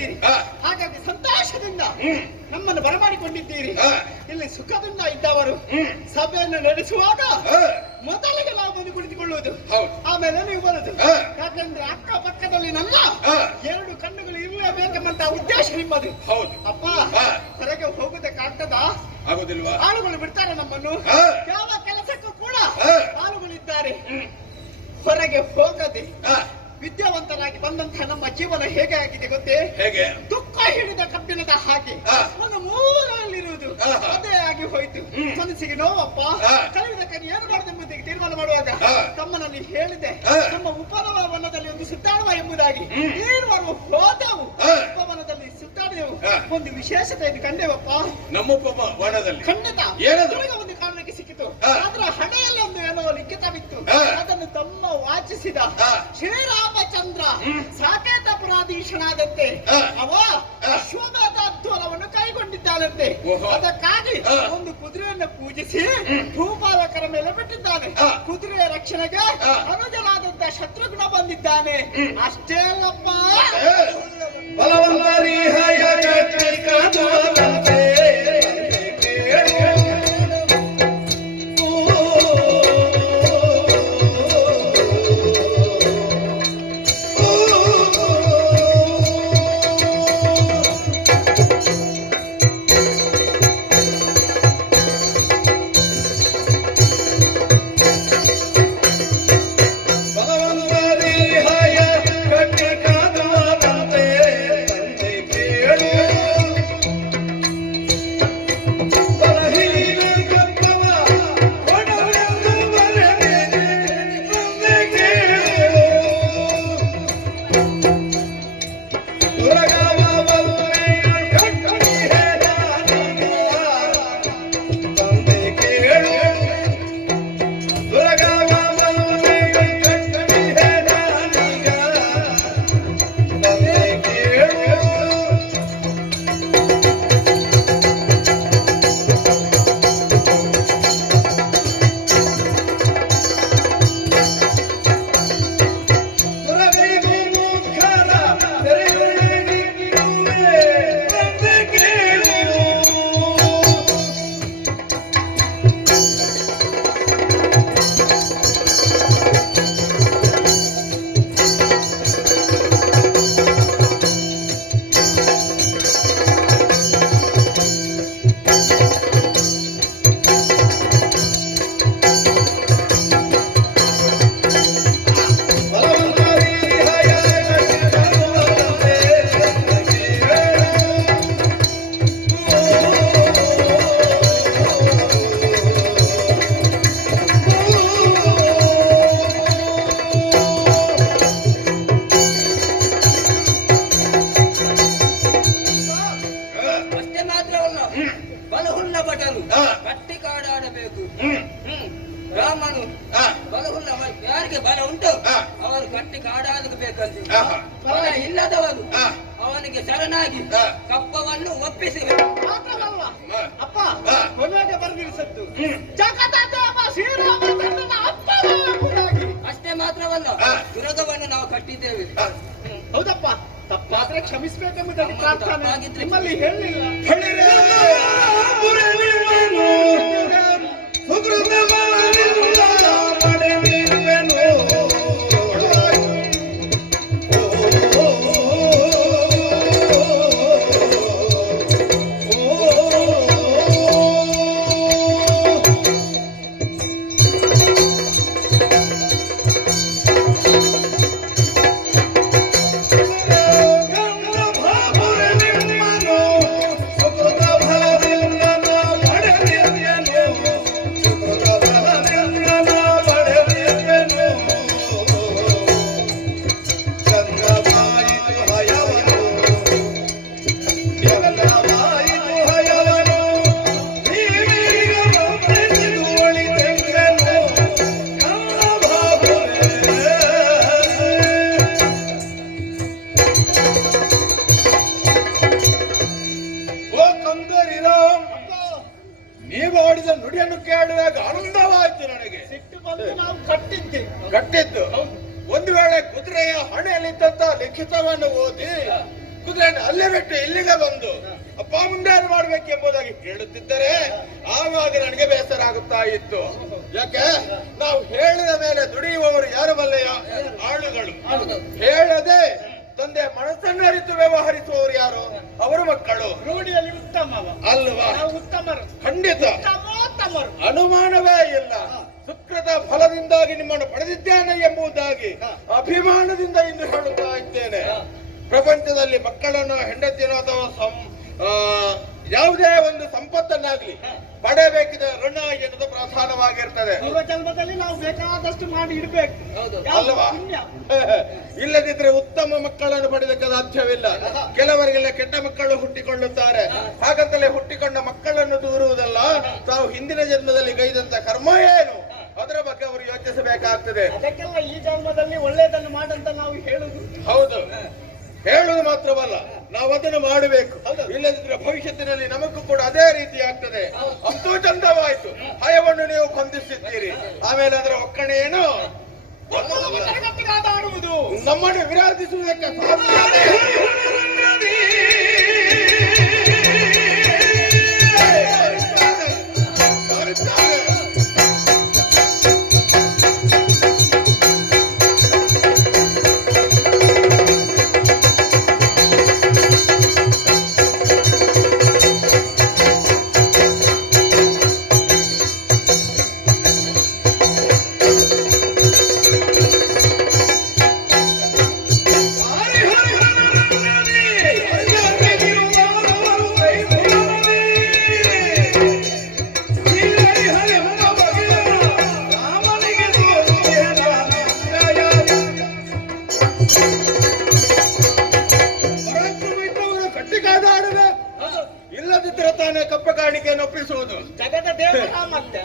ಬಂದಿದ್ದೀರಿ. ಆ. ಹಾಗಾಗಿ ಸಂತೋಷದಿಂದ ನಮ್ಮನ್ನು ಬರಮಾಡಿಕೊಂಡಿದ್ದೀರಿ. ಆ. ಇಲ್ಲಿ ಸುಖದಿಂದ ಇದ್ದವರು ಸಭೆಯನ್ನು ನಡೆಸುವಾಗ ಮೊದಲಿಗೆ ನಾವು ಬಂದು ಕುಳಿತುಕೊಳ್ಳುವುದು, ಹೌದು. ಆಮೇಲೆ ನೀವು ಬರುದು. ಆ. ಯಾಕಂದ್ರೆ ಅಕ್ಕ ಪಕ್ಕದಲ್ಲಿ ನನ್ನ ಆ. 2 ಕಣ್ಣುಗಳು ಇರಲೇಬೇಕೆಂಬಂತ ಉದ್ದೇಶ ನಿಮ್ಮದು. ಹೌದು. ಅಪ್ಪ ಆ. ಹೊರಗೆ ಹೋಗುದಕ್ಕಾಗ್ತದ? ಆಗುದಿಲ್ವಾ? ಆಳುಗಳು ಬಿಡ್ತಾರೆ ನಮ್ಮನ್ನು. ಆ. ಯಾವ ಕೆಲಸಕ್ಕೂ ಕೂಡ ಆ. ಆಳುಗಳಿದ್ದಾರೆ. ಹೊರಗೆ ಹೋಗದೆ ಆ. ವಿದ್ಯಾವಂತರಾಗಿ ಬಂದಂತಹ ನಮ್ಮ ಜೀವನ ಹೇಗೆ ಆಗಿದೆ ಗೊತ್ತೇ? ಹೇಗೆ? ದುಃಖ ಹಿಡಿದ ಕಬ್ಬಿಣದ ಹಾಗೆ ಆ. ಒಂದು ಮೂರಲ್ಲಿರುವುದು. ಆಹಾ. ಅದೇ ಆಗಿ ಹೋಯ್ತು. ಮನಸ್ಸಿಗೆ ನೋವಪ್ಪ. ಆ. ಕಳೆದ ಕೈ ಏನು ಮಾಡದೆಂಬುದಾಗಿ ತೀರ್ಮಾನ ಮಾಡುವಾಗ ಆ. ತಮ್ಮನಲ್ಲಿ ಹೇಳಿದೆ, ಆ. ನಮ್ಮ ಉಪವನದಲ್ಲಿ ಒಂದು ಸುತ್ತಾಡುವ ಎಂಬುದಾಗಿ. ನೀರು ಹೋದೆವು, ಆ. ಉಪವನದಲ್ಲಿ ಸುತ್ತಾಡಿದೆವು. ಆ. ಒಂದು ವಿಶೇಷತೆಯನ್ನು ಕಂಡೆವಪ್ಪ. ನಮ್ಮ ವನದಲ್ಲಿ ಖಂಡಿತ ಏನದು? ನನಗೆ ಒಂದು ಕಾರಣಕ್ಕೆ ಸಿಕ್ಕಿತು. ಆ. ಆದ್ರೆ ಹಣೆಯಲ್ಲಿ ಒಂದು ಏನೋ ಲಿಖಿತವಿತ್ತು. ಆ. ಅದನ್ನು ತಮ್ಮ ವಾಚಿಸಿದ ಆ. ಶ್ರೀರಾಮಚಂದ್ರ ಸಾಕೇತಪುರಾಧೀಶನಾದಂತೆ ಆ. ಅವ ಆ. ಅಶ್ವಮೇಧಾಧ್ವರವನ್ನು ಕೈಗೊಂಡಿದ್ದಾನಂತೆ. ಓಹೋ. ಅದಕ್ಕಾಗಿ ಆ. ಒಂದು ಕುದುರೆಯನ್ನು ಪೂಜಿಸಿ ಭೂಪಾಲಕರ ಮೇಲೆ ಬಿಟ್ಟಿದ್ದಾನೆ. ಆ. ಕುದುರೆಯ ರಕ್ಷಣೆಗೆ ಆ. ಅನುಜನಾದಂತ ಶತ್ರುಘ್ನ ಬಂದಿದ್ದಾನೆ. ಅಷ್ಟೇ ಅಲ್ಲಪ್ಪ, ಬಲವಂತರಿಹಯ ಜಗತ್ತಿಗಾದವರಂತೆ ರಾಮನು ಬಲವುಳ್ಳ ಯಾರಿಗೆ ಬಲ ಉಂಟು ಅವನು ಗಟ್ಟಿ ಕಾಡಾಗಬೇಕಂತೆ. ಬಲ ಇಲ್ಲದವನು ಅವನಿಗೆ ಶರಣಾಗಿ ಕಪ್ಪವನ್ನು ಒಪ್ಪಿಸಿ ಮಾತ್ರವಲ್ಲ ಅಪ್ಪ ಕೊನೆಗೆ ಬರೆದಿರಿಸದ್ದು ಜಗದಾದೇವ ಶ್ರೀರಾಮಚಂದ್ರನ ಅಪ್ಪನೇ ಎಂಬುದಾಗಿ. ಅಷ್ಟೇ ಮಾತ್ರವಲ್ಲ ದುರ್ಗವನ್ನು ನಾವು ಕಟ್ಟಿದ್ದೇವೆ. ಹೌದಪ್ಪ, ತಪ್ಪಾದ್ರೆ ಕ್ಷಮಿಸಬೇಕೆಂಬುದಾಗಿ ಪ್ರಾರ್ಥನೆ ನಿಮ್ಮಲ್ಲಿ ಹೇಳಲಿಲ್ಲ. ನೀವು ಆಡಿದ ನುಡಿಯನ್ನು ಕೇಳಿದಾಗ ಆನಂದವಾಯಿತು ನನಗೆ. ಸಿಟ್ಟು ಬಂದು ನಾವು ಕಟ್ಟಿದ್ದು ಒಂದು ವೇಳೆ ಕುದುರೆಯ ಹಣೆಯಲ್ಲಿದ್ದಂತ ಲಿಖಿತವನ್ನು ಓದಿ ಕುದುರೆಯನ್ನು ಅಲ್ಲೇ ಬಿಟ್ಟು ಇಲ್ಲಿಗೆ ಬಂದು ಅಪ್ಪ ಮುಂದೇನು ಮಾಡ್ಬೇಕೆಂಬುದಾಗಿ ಕೇಳುತ್ತಿದ್ದರೆ ಆವಾಗ ನನಗೆ ಬೇಸರ ಆಗುತ್ತಾ ಇತ್ತು. ಯಾಕೆ ನಾವು ಹೇಳಿದ ಮೇಲೆ ದುಡಿಯುವವರು ಯಾರು ಬಲ್ಲೆಯ ಆಳುಗಳು, ಹೇಳದೆ ತಂದೆ ಮನಸ್ಸನ್ನು ಅರಿತು ವ್ಯವಹರಿಸುವವರು ಯಾರು, ಅವರು ಮಕ್ಕಳು. ರೂಢಿಯಲ್ಲಿ ಉತ್ತಮ ಅಲ್ವಾ? ಉತ್ತಮರು, ಖಂಡಿತ ಉತ್ತಮರು, ಅನುಮಾನವೇ ಇಲ್ಲ. ಸುಕೃತ ಫಲದಿಂದಾಗಿ ನಿಮ್ಮನ್ನು ಪಡೆದಿದ್ದೇನೆ ಎಂಬುದಾಗಿ ಅಭಿಮಾನದಿಂದ ಇಂದು ಹೇಳುತ್ತಾ ಇದ್ದೇನೆ. ಪ್ರಪಂಚದಲ್ಲಿ ಮಕ್ಕಳನ್ನು, ಹೆಂಡತಿಯನ್ನು ಅಥವಾ ಯಾವುದೇ ಒಂದು ಸಂಪತ್ತನ್ನಾಗ್ಲಿ ಪಡೆಯಬೇಕಿದೆ ಋಣ ಎನ್ನುವುದು ಪ್ರಧಾನವಾಗಿರ್ತದೆ. ಜನ್ಮದಲ್ಲಿ ನಾವು ಬೇಕಾದಷ್ಟು ಮಾಡಿ ಇಡಬೇಕು ಅಲ್ವಾ? ಇಲ್ಲದಿದ್ರೆ ಉತ್ತಮ ಮಕ್ಕಳನ್ನು ಪಡೆದಕ್ಕೆ ಸಾಧ್ಯವಿಲ್ಲ. ಕೆಲವರಿಗೆಲ್ಲ ಕೆಟ್ಟ ಮಕ್ಕಳು ಹುಟ್ಟಿಕೊಳ್ಳುತ್ತಾರೆ. ಹಾಗಂತಲೇ ಹುಟ್ಟಿಕೊಂಡ ಮಕ್ಕಳನ್ನು ದೂರುವುದಲ್ಲ, ತಾವು ಹಿಂದಿನ ಜನ್ಮದಲ್ಲಿ ಗೈದಂತ ಕರ್ಮ ಏನು ಅದರ ಬಗ್ಗೆ ಅವರು ಯೋಚಿಸಬೇಕಾಗ್ತದೆ. ಅದಕ್ಕೆಲ್ಲ ಈ ಜನ್ಮದಲ್ಲಿ ಒಳ್ಳೆಯದನ್ನು ಮಾಡಂತ ನಾವು ಹೇಳುದು. ಹೌದು, ಹೇಳುವುದು ಮಾತ್ರವಲ್ಲ, ನಾವು ಅದನ್ನು ಮಾಡಬೇಕು. ಇಲ್ಲದಿದ್ರೆ ಭವಿಷ್ಯತ್ತಿನಲ್ಲಿ ನಮಗೂ ಕೂಡ ಅದೇ ರೀತಿ ಆಗ್ತದೆ. ಅಷ್ಟು ಚಂದವಾಯ್ತು, ಹಯವನ್ನು ನೀವು ಹೊಂದಿಸಿದ್ದೀರಿ, ಆಮೇಲೆ ಅದರ ಒಕ್ಕಣೆ ಏನು ನಮ್ಮನ್ನು ವಿರೋಧಿಸುವುದಕ್ಕೆ ಇಲ್ಲದಿದ್ದರೆ ತಾನೇ ಕಪ್ಪ ಕಾಣಿಕೆಯನ್ನು ಒಪ್ಪಿಸುವುದು. ಜಗದ ದೇವರ ಮತ್ತೆ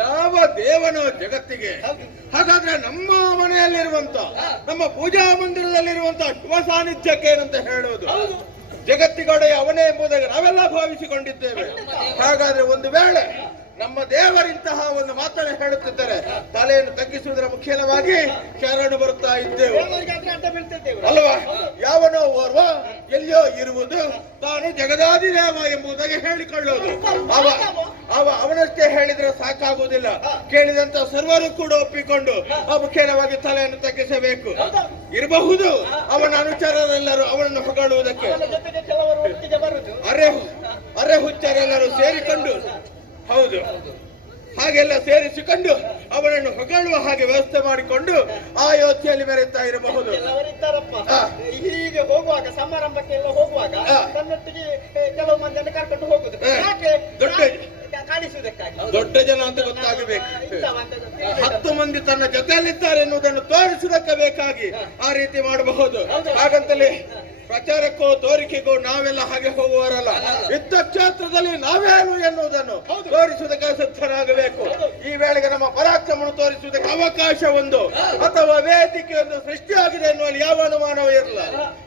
ಯಾವ ದೇವನೋ ಜಗತ್ತಿಗೆ? ಹಾಗಾದ್ರೆ ನಮ್ಮ ಮನೆಯಲ್ಲಿರುವಂತ, ನಮ್ಮ ಪೂಜಾ ಮಂದಿರದಲ್ಲಿರುವಂತ ಶುಭ ಸಾನ್ನಿಧ್ಯಕ್ಕೆ ಏನಂತ ಹೇಳುವುದು? ಜಗತ್ತಿಗೊಡೆಯ ಅವನೇ ಎಂಬುದಾಗಿ ನಾವೆಲ್ಲ ಭಾವಿಸಿಕೊಂಡಿದ್ದೇವೆ. ಹಾಗಾದ್ರೆ ಒಂದು ವೇಳೆ ನಮ್ಮ ದೇವರಿಂತಹ ಒಂದು ಮಾತನ್ನು ಹೇಳುತ್ತಿದ್ದರೆ ತಲೆಯನ್ನು ತಗ್ಗಿಸುವುದರ ಮುಖ್ಯವಾಗಿ ಶರಣು ಬರುತ್ತಾ ಇದ್ದೇವೆ ಅಲ್ವಾ? ಯಾವನೋ ಓರ್ವ ಎಲ್ಲಿಯೋ ಇರುವುದು ತಾನು ಜಗದಾದಿದೇವ ಎಂಬುದಾಗಿ ಹೇಳಿಕೊಳ್ಳುವುದು. ಅವನಷ್ಟೇ ಹೇಳಿದ್ರೆ ಸಾಕಾಗುವುದಿಲ್ಲ, ಕೇಳಿದಂತ ಸರ್ವರು ಕೂಡ ಒಪ್ಪಿಕೊಂಡು ಮುಖ್ಯವಾಗಿ ತಲೆಯನ್ನು ತಗ್ಗಿಸಬೇಕು. ಇರಬಹುದು ಅವನ ಅನುಚರರೆಲ್ಲರೂ ಅವನನ್ನು ಹೊಗಳುವುದಕ್ಕೆ, ಅರೆ ಹುಚ್ಚರೆಲ್ಲರೂ ಸೇರಿಕೊಂಡು, ಹೌದು, ಹಾಗೆಲ್ಲ ಸೇರಿಸಿಕೊಂಡು ಅವನನ್ನು ಹೊಗಳುವ ಹಾಗೆ ವ್ಯವಸ್ಥೆ ಮಾಡಿಕೊಂಡು ಅಯೋಧ್ಯೆಯಲ್ಲಿ ಮೆರೆಯುತ್ತಾ ಇರಬಹುದು. ಹೀಗೆ ಹೋಗುವಾಗ, ಸಮಾರಂಭಕ್ಕೆ ಎಲ್ಲ ಹೋಗುವಾಗ ತನ್ನೊಟ್ಟಿಗೆ ಕೆಲವು ಮಂದಿಯನ್ನು ಕರ್ಕೊಂಡು ಹೋಗುದು ಕಾಣಿಸುವುದಕ್ಕಾಗಿ. ದೊಡ್ಡ ಜನ ಅಂತ ಗೊತ್ತಾಗಬೇಕು. 10 ಮಂದಿ ತನ್ನ ಜೊತೆಯಲ್ಲಿದ್ದಾರೆ ಎನ್ನುವುದನ್ನು ತೋರಿಸುವುದಕ್ಕೆ ಬೇಕಾಗಿ ಆ ರೀತಿ ಮಾಡಬಹುದು. ಹಾಗಂತಲೇ ಪ್ರಚಾರಕ್ಕೋ ತೋರಿಕೆಗೋ ನಾವೆಲ್ಲ ಹಾಗೆ ಹೋಗುವವರಲ್ಲ. ಯುದ್ಧ ಕ್ಷೇತ್ರದಲ್ಲಿ ನಾವೇನು ಎನ್ನುವುದನ್ನು ತೋರಿಸುವುದಕ್ಕೆ ಸಿದ್ಧರಾಗಬೇಕು. ಈ ವೇಳೆಗೆ ನಮ್ಮ ಪರಾಕ್ರಮವನ್ನು ತೋರಿಸುವುದಕ್ಕೆ ಅವಕಾಶ ಒಂದು ಅಥವಾ ವೇದಿಕೆ ಒಂದು ಸೃಷ್ಟಿಯಾಗಿದೆ ಎನ್ನುವಲ್ಲಿ ಯಾವ ಅನುಮಾನವೂ ಇರಲ್ಲ.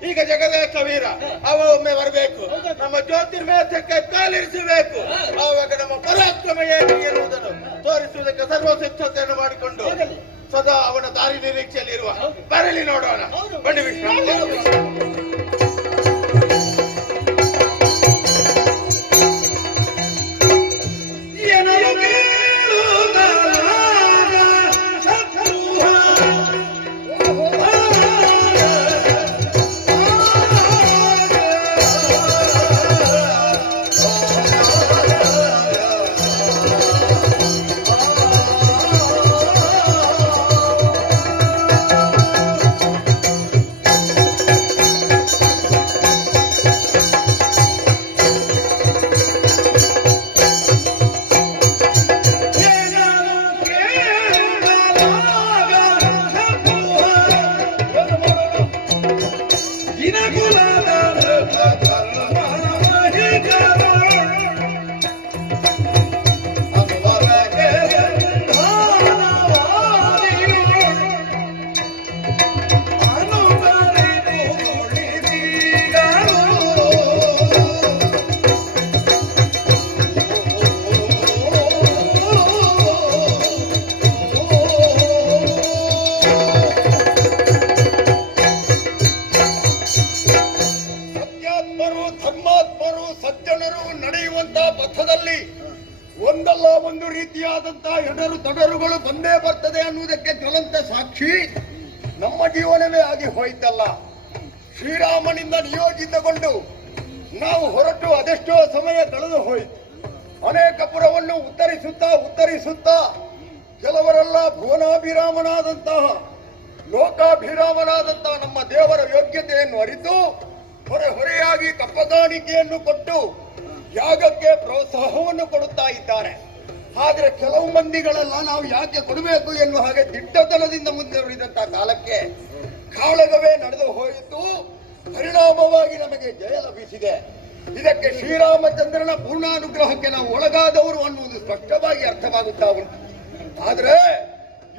ಈಗ ಜಗದೇ ಕವೀರ ಅವ ಒಮ್ಮೆ ಬರಬೇಕು, ನಮ್ಮ ಜ್ಯೋತಿರ್ಮೇಧಕ್ಕೆ ಕಾಲಿರಿಸಬೇಕು. ಆವಾಗ ನಮ್ಮ ಪರಾಕ್ರಮ ಏನು ಎನ್ನುವುದನ್ನು ತೋರಿಸುವುದಕ್ಕೆ ಸರ್ವ ಸಿದ್ಧತೆಯನ್ನು ಮಾಡಿಕೊಂಡು ಸದಾ ಅವನ ದಾರಿ ನಿರೀಕ್ಷೆಯಲ್ಲಿರುವ ಬರಲಿ ನೋಡೋಣ. ಬನ್ನಿ ವಿಶ್ರಾಂತಿ. ಪುಣ್ಯಾತ್ಮರು ಧರ್ಮಾತ್ಮರು ಸಜ್ಜನರು ನಡೆಯುವಂತ ಪಥದಲ್ಲಿ ಒಂದಲ್ಲ ಒಂದು ರೀತಿಯಾದಂತಹ ಎಡರು ತೊಡರುಗಳು ಬಂದೇ ಬರ್ತದೆ ಅನ್ನುವುದಕ್ಕೆ ಜ್ವಲಂತ ಸಾಕ್ಷಿ ನಮ್ಮ ಜೀವನವೇ ಆಗಿ ಹೋಯ್ತಲ್ಲ. ಶ್ರೀರಾಮನಿಂದ ನಿಯೋಜಿತಗೊಂಡು ನಾವು ಹೊರಟು ಅದೆಷ್ಟೋ ಸಮಯ ಕಳೆದು ಹೋಯಿತು. ಅನೇಕ ಪುರವನ್ನು ಉತ್ತರಿಸುತ್ತಾ ಕೆಲವರೆಲ್ಲ ಭುವನಾಭಿರಾಮನಾದಂತಹ ಲೋಕಾಭಿರಾಮನಾದಂತಹ ನಮ್ಮ ದೇವರ ಯೋಗ್ಯತೆಯನ್ನು ಅರಿತು ಹೊರೆಯಾಗಿ ಕಪ್ಪಗಾಣಿಕೆಯನ್ನು ಕೊಟ್ಟು ಯಾಗಕ್ಕೆ ಪ್ರೋತ್ಸಾಹವನ್ನು ಕೊಡುತ್ತಾ ಇದ್ದಾರೆ. ಆದ್ರೆ ಕೆಲವು ಮಂದಿಗಳೆಲ್ಲ ನಾವು ಯಾಕೆ ಕೊಡಬೇಕು ಎನ್ನುವ ಹಾಗೆ ದಿಟ್ಟತನದಿಂದ ಮುಂದೆ ಉಳಿದಂತಹ ಕಾಲಕ್ಕೆ ಕಾಳಗವೇ ನಡೆದು ಹೋಯಿತು. ಪರಿಣಾಮವಾಗಿ ನಮಗೆ ಜಯ ಲಭಿಸಿದೆ. ಇದಕ್ಕೆ ಶ್ರೀರಾಮಚಂದ್ರನ ಪೂರ್ಣಾನುಗ್ರಹಕ್ಕೆ ನಾವು ಒಳಗಾದವರು ಅನ್ನುವುದು ಸ್ಪಷ್ಟವಾಗಿ ಅರ್ಥವಾಗುತ್ತಾ ಉಂಟು. ಆದ್ರೆ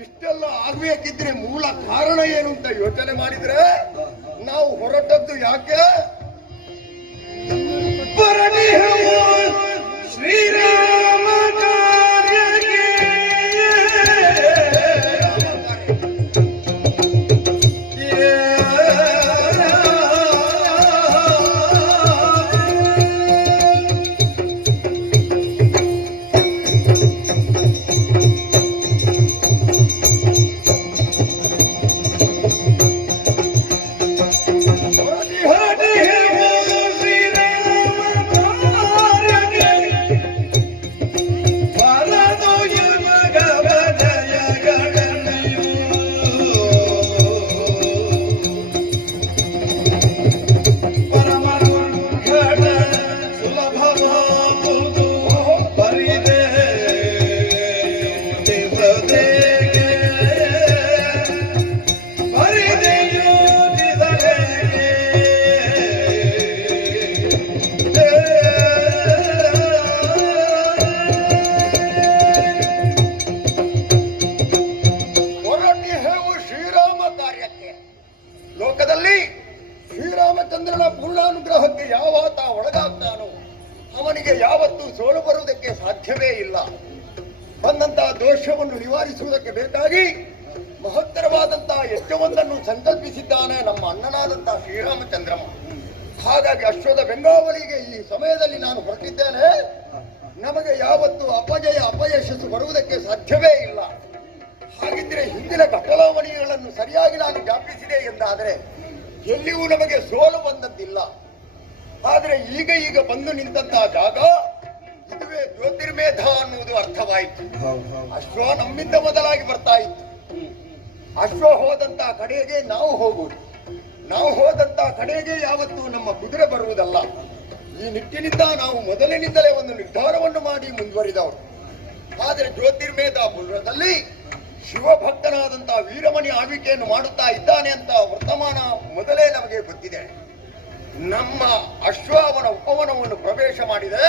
ಇಷ್ಟೆಲ್ಲ ಆಗ್ಬೇಕಿದ್ರೆ ಮೂಲ ಕಾರಣ ಏನು ಅಂತ ಯೋಚನೆ ಮಾಡಿದ್ರೆ ನಾವು ಹೊರಟದ್ದು ಯಾಕೆ? ಶ್ರೀರಾಮ ಶ್ರೀರಾಮಚಂದ್ರನ ಪೂರ್ಣಾನುಗ್ರಹಕ್ಕೆ ಯಾವಾತ ಒಳಗಾಗ್ತಾನೋ ಅವನಿಗೆ ಯಾವತ್ತೂ ಸೋಲು ಬರುವುದಕ್ಕೆ ಸಾಧ್ಯವೇ ಇಲ್ಲ. ಬಂದಂತಹ ದೋಷವನ್ನು ನಿವಾರಿಸುವುದಕ್ಕೆ ಬೇಕಾಗಿ ಮಹತ್ತರವಾದಂತಹ ಯಜ್ಞವೊಂದನ್ನು ಸಂಕಲ್ಪಿಸಿದ್ದಾನೆ ನಮ್ಮ ಅಣ್ಣನಾದಂತಹ ಶ್ರೀರಾಮಚಂದ್ರಮ. ಹಾಗಾಗಿ ಅಶ್ವದ ಬೆಂಗಾವಲಿಗೆ ಈ ಸಮಯದಲ್ಲಿ ನಾನು ಹೊರಟಿದ್ದೇನೆ. ನಮಗೆ ಯಾವತ್ತೂ ಅಪಯಶಸ್ಸು ಬರುವುದಕ್ಕೆ ಸಾಧ್ಯವೇ ಇಲ್ಲ. ಹಾಗಿದ್ರೆ ಹಿಂದಿನ ಘಟಲಾವಣಿಗಳನ್ನು ಸರಿಯಾಗಿ ನಾನು ಜ್ಞಾಪಿಸಿದೆ ಎಂದಾದರೆ ಎಲ್ಲಿಯೂ ನಮಗೆ ಸೋಲು ಬಂದದ್ದಿಲ್ಲ. ಆದರೆ ಈಗ ಬಂದು ನಿಂತಹ ಜಾಗ ಇದುವೇ ಜ್ಯೋತಿರ್ಮೇಧ ಅನ್ನುವುದು ಅರ್ಥವಾಯಿತು. ಅಶ್ವ ನಮ್ಮಿಂದ ಮೊದಲಾಗಿ ಬರ್ತಾ ಇತ್ತು. ಅಶ್ವ ಹೋದಂತಹ ಕಡೆಗೆ ನಾವು ಹೋಗುವುದು, ನಾವು ಹೋದಂತಹ ಕಡೆಗೆ ಯಾವತ್ತೂ ನಮ್ಮ ಕುದುರೆ ಬರುವುದಲ್ಲ. ಈ ನಿಟ್ಟಿನಿಂದ ನಾವು ಮೊದಲಿನಿಂದಲೇ ಒಂದು ನಿರ್ಧಾರವನ್ನು ಮಾಡಿ ಮುಂದುವರಿದವರು. ಆದರೆ ಜ್ಯೋತಿರ್ಮೇಧ ಪುರದಲ್ಲಿ ಶಿವಭಕ್ತನಾದಂತಹ ವೀರಮಣಿ ಆಳ್ವಿಕೆಯನ್ನು ಮಾಡುತ್ತಾ ಇದ್ದಾನೆ ಅಂತ ವರ್ತಮಾನ ಮೊದಲೇ ನಮಗೆ ಗೊತ್ತಿದೆ. ನಮ್ಮ ಅಶ್ವ ಅವನ ಉಪವನವನ್ನು ಪ್ರವೇಶ ಮಾಡಿದೆ,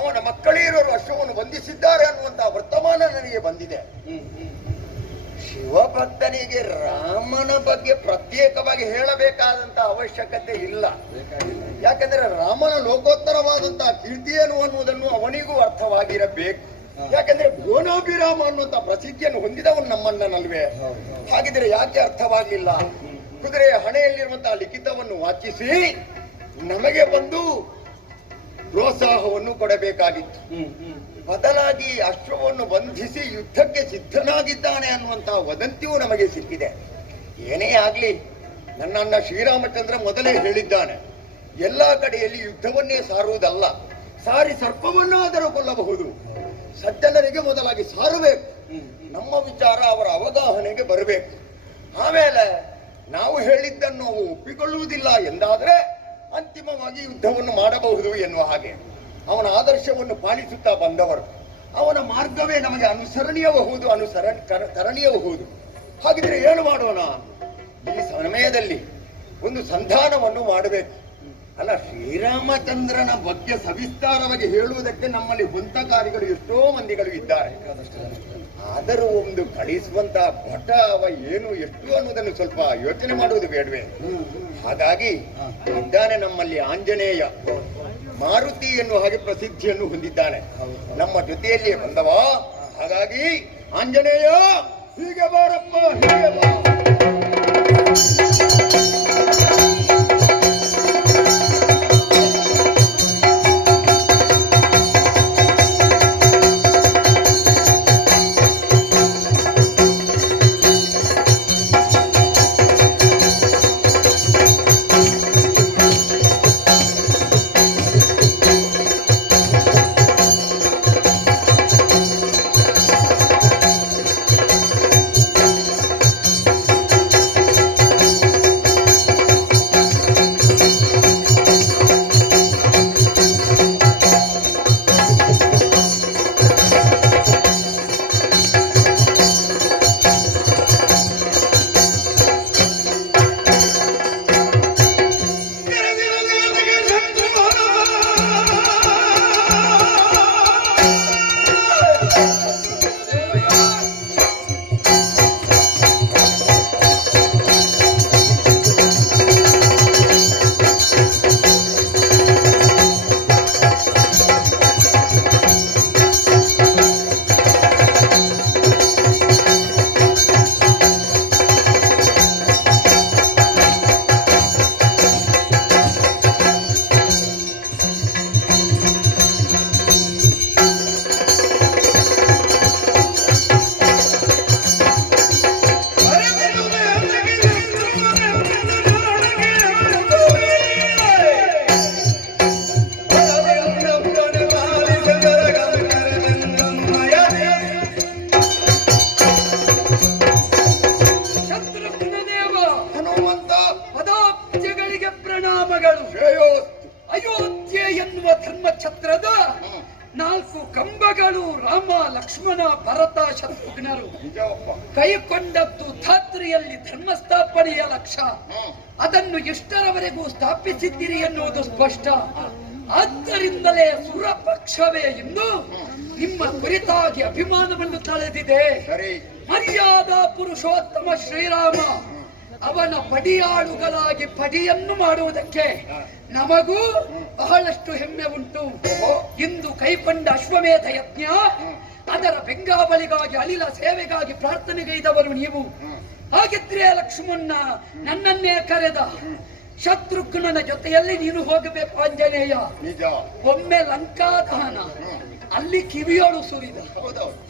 ಅವನ ಮಕ್ಕಳೀರರು ಅಶ್ವವನ್ನು ಬಂಧಿಸಿದ್ದಾರೆ ಅನ್ನುವಂತಹ ವರ್ತಮಾನ ನನಗೆ ಬಂದಿದೆ. ಶಿವಭಕ್ತನಿಗೆ ರಾಮನ ಬಗ್ಗೆ ಪ್ರತ್ಯೇಕವಾಗಿ ಹೇಳಬೇಕಾದಂತಹ ಅವಶ್ಯಕತೆ ಇಲ್ಲ. ಯಾಕಂದ್ರೆ ರಾಮನ ಲೋಕೋತ್ತರವಾದಂತಹ ಕೀರ್ತಿ ಏನು ಅನ್ನುವುದನ್ನು ಅವನಿಗೂ ಅರ್ಥವಾಗಿರಬೇಕು. ಯಾಕಂದ್ರೆ ಭುವನಾಭಿರಾಮ ಅನ್ನುವಂತ ಪ್ರಸಿದ್ಧಿಯನ್ನು ಹೊಂದಿದವನು ನಮ್ಮಣ್ಣನಲ್ವೇ. ಹಾಗಿದ್ರೆ ಯಾಕೆ ಅರ್ಥವಾಗಲಿಲ್ಲ? ಕುದುರೆಯ ಹಣೆಯಲ್ಲಿರುವಂತಹ ಲಿಖಿತವನ್ನು ವಾಚಿಸಿ ನಮಗೆ ಬಂದು ಪ್ರೋತ್ಸಾಹವನ್ನು ಕೊಡಬೇಕಾಗಿತ್ತು. ಬದಲಾಗಿ ಅಶ್ವವನ್ನು ಬಂಧಿಸಿ ಯುದ್ಧಕ್ಕೆ ಸಿದ್ಧನಾಗಿದ್ದಾನೆ ಅನ್ನುವಂತಹ ವದಂತಿಯೂ ನಮಗೆ ಸಿಕ್ಕಿದೆ. ಏನೇ ಆಗ್ಲಿ, ನನ್ನಣ್ಣ ಶ್ರೀರಾಮಚಂದ್ರ ಮೊದಲೇ ಹೇಳಿದ್ದಾನೆ, ಎಲ್ಲಾ ಕಡೆಯಲ್ಲಿ ಯುದ್ಧವನ್ನೇ ಸಾರುವುದಲ್ಲ, ಸಾರಿ ಸರ್ಪವನ್ನಾದರೂ ಕೊಲ್ಲಬಹುದು. ಸಜ್ಜನರಿಗೆ ಮೊದಲಾಗಿ ಸಾರಬೇಕು. ನಮ್ಮ ವಿಚಾರ ಅವರ ಅವಗಾಹನೆಗೆ ಬರಬೇಕು. ಆಮೇಲೆ ನಾವು ಹೇಳಿದ್ದನ್ನು ಅವು ಒಪ್ಪಿಕೊಳ್ಳುವುದಿಲ್ಲ ಎಂದಾದರೆ ಅಂತಿಮವಾಗಿ ಯುದ್ಧವನ್ನು ಮಾಡಬಹುದು ಎನ್ನುವ ಹಾಗೆ ಅವನ ಆದರ್ಶವನ್ನು ಪಾಲಿಸುತ್ತಾ ಬಂದವರು. ಅವನ ಮಾರ್ಗವೇ ನಮಗೆ ಅನುಸರಣೀಯಬಹುದು, ತರಣೀಯಬಹುದು. ಹಾಗಿದ್ರೆ ಏನು ಮಾಡೋಣ? ಈ ಸಮಯದಲ್ಲಿ ಒಂದು ಸಂಧಾನವನ್ನು ಮಾಡಬೇಕು. ಅಲ್ಲ, ಶ್ರೀರಾಮಚಂದ್ರನ ಬಗ್ಗೆ ಸವಿಸ್ತಾರವಾಗಿ ಹೇಳುವುದಕ್ಕೆ ನಮ್ಮಲ್ಲಿ ಹೊಂತಕಾರಿಗಳು ಎಷ್ಟೋ ಮಂದಿಗಳು ಇದ್ದಾರೆ. ಆದರೂ ಒಂದು ಕಳಿಸುವಂತ ಭಟ ಅವ ಏನು ಎಷ್ಟು ಅನ್ನೋದನ್ನು ಸ್ವಲ್ಪ ಯೋಚನೆ ಮಾಡುವುದು ಬೇಡವೇ? ಹಾಗಾಗಿ ಇದ್ದಾನೆ ನಮ್ಮಲ್ಲಿ ಆಂಜನೇಯ, ಮಾರುತಿ ಎನ್ನುವ ಹಾಗೆ ಪ್ರಸಿದ್ಧಿಯನ್ನು ಹೊಂದಿದ್ದಾನೆ, ನಮ್ಮ ಜೊತೆಯಲ್ಲಿಯೇ ಬಂದವ. ಹಾಗಾಗಿ ಆಂಜನೇಯ, ಹೀಗೆ ಬಾರಪ್ಪ, ಹೀಗೆ ಬಾ. ಅಯೋಧ್ಯೆ ಎನ್ನುವ ಧರ್ಮಛತ್ರದ 4 ಕಂಬಗಳು ರಾಮ ಲಕ್ಷ್ಮಣ ಭರತ ಶತ್ರುಘ್ನರು ಕೈಕೊಂಡದ್ದು ಧಾತ್ರಿಯಲ್ಲಿ ಧರ್ಮ ಸ್ಥಾಪನೆಯ ಲಕ್ಷ್ಯ. ಅದನ್ನು ಎಷ್ಟರವರೆಗೂ ಸ್ಥಾಪಿಸಿದ್ದೀರಿ ಎನ್ನುವುದು ಸ್ಪಷ್ಟ. ಆದ್ದರಿಂದಲೇ ಸುರಪಕ್ಷವೇ ಇಂದು ನಿಮ್ಮ ಕುರಿತಾಗಿ ಅಭಿಮಾನವನ್ನು ತಳೆದಿದೆ. ಮರ್ಯಾದಾ ಪುರುಷೋತ್ತಮ ಶ್ರೀರಾಮ ಅವನ ಪಡಿಯಾಳುಗಳಾಗಿ ಪಡಿಯನ್ನು ಮಾಡುವುದಕ್ಕೆ ನಮಗೂ ಬಹಳಷ್ಟು ಹೆಮ್ಮೆ ಉಂಟು. ಇಂದು ಕೈಕೊಂಡ ಅಶ್ವಮೇಧ ಯಜ್ಞ, ಅದರ ಬೆಂಗಾವಳಿಗಾಗಿ ಅಳಿಲ ಸೇವೆಗಾಗಿ ಪ್ರಾರ್ಥನೆಗೈದವರು ನೀವು. ಹಾಗಿದ್ರೆ ಲಕ್ಷ್ಮಣ ನನ್ನನ್ನೇ ಕರೆದ. ಶತ್ರುಘ್ನನ ಜೊತೆಯಲ್ಲಿ ನೀನು ಹೋಗಬೇಕು ಆಂಜನೇಯ. ಒಮ್ಮೆ ಲಂಕಾದಹನ, ಅಲ್ಲಿ ಕಿವಿಯೋಳು ಸುರಿದ,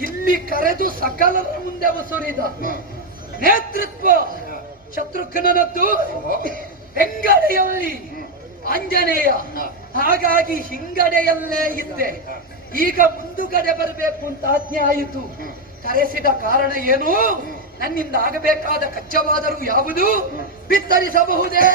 ಇಲ್ಲಿ ಕರೆದು ಸಕಲರ ಮುಂದೆ ಸುರಿದ. ನೇತೃತ್ವ ಶತ್ರುಘ್ನನದ್ದು, ಬೆಂಗಡೆಯಲ್ಲಿ ಆಂಜನೇಯ. ಹಾಗಾಗಿ ಹಿಂಗಡೆಯಲ್ಲೇ ಇದ್ದೆ. ಈಗ ಮುಂದುಗಡೆ ಬರಬೇಕು ಅಂತ ಆಜ್ಞೆ ಆಯಿತು. ಕರೆಸಿದ ಕಾರಣ ಏನು? ನನ್ನಿಂದ ಆಗಬೇಕಾದ ಕಚ್ಚವಾದರೂ ಯಾವುದು ಬಿತ್ತರಿಸಬಹುದೇ?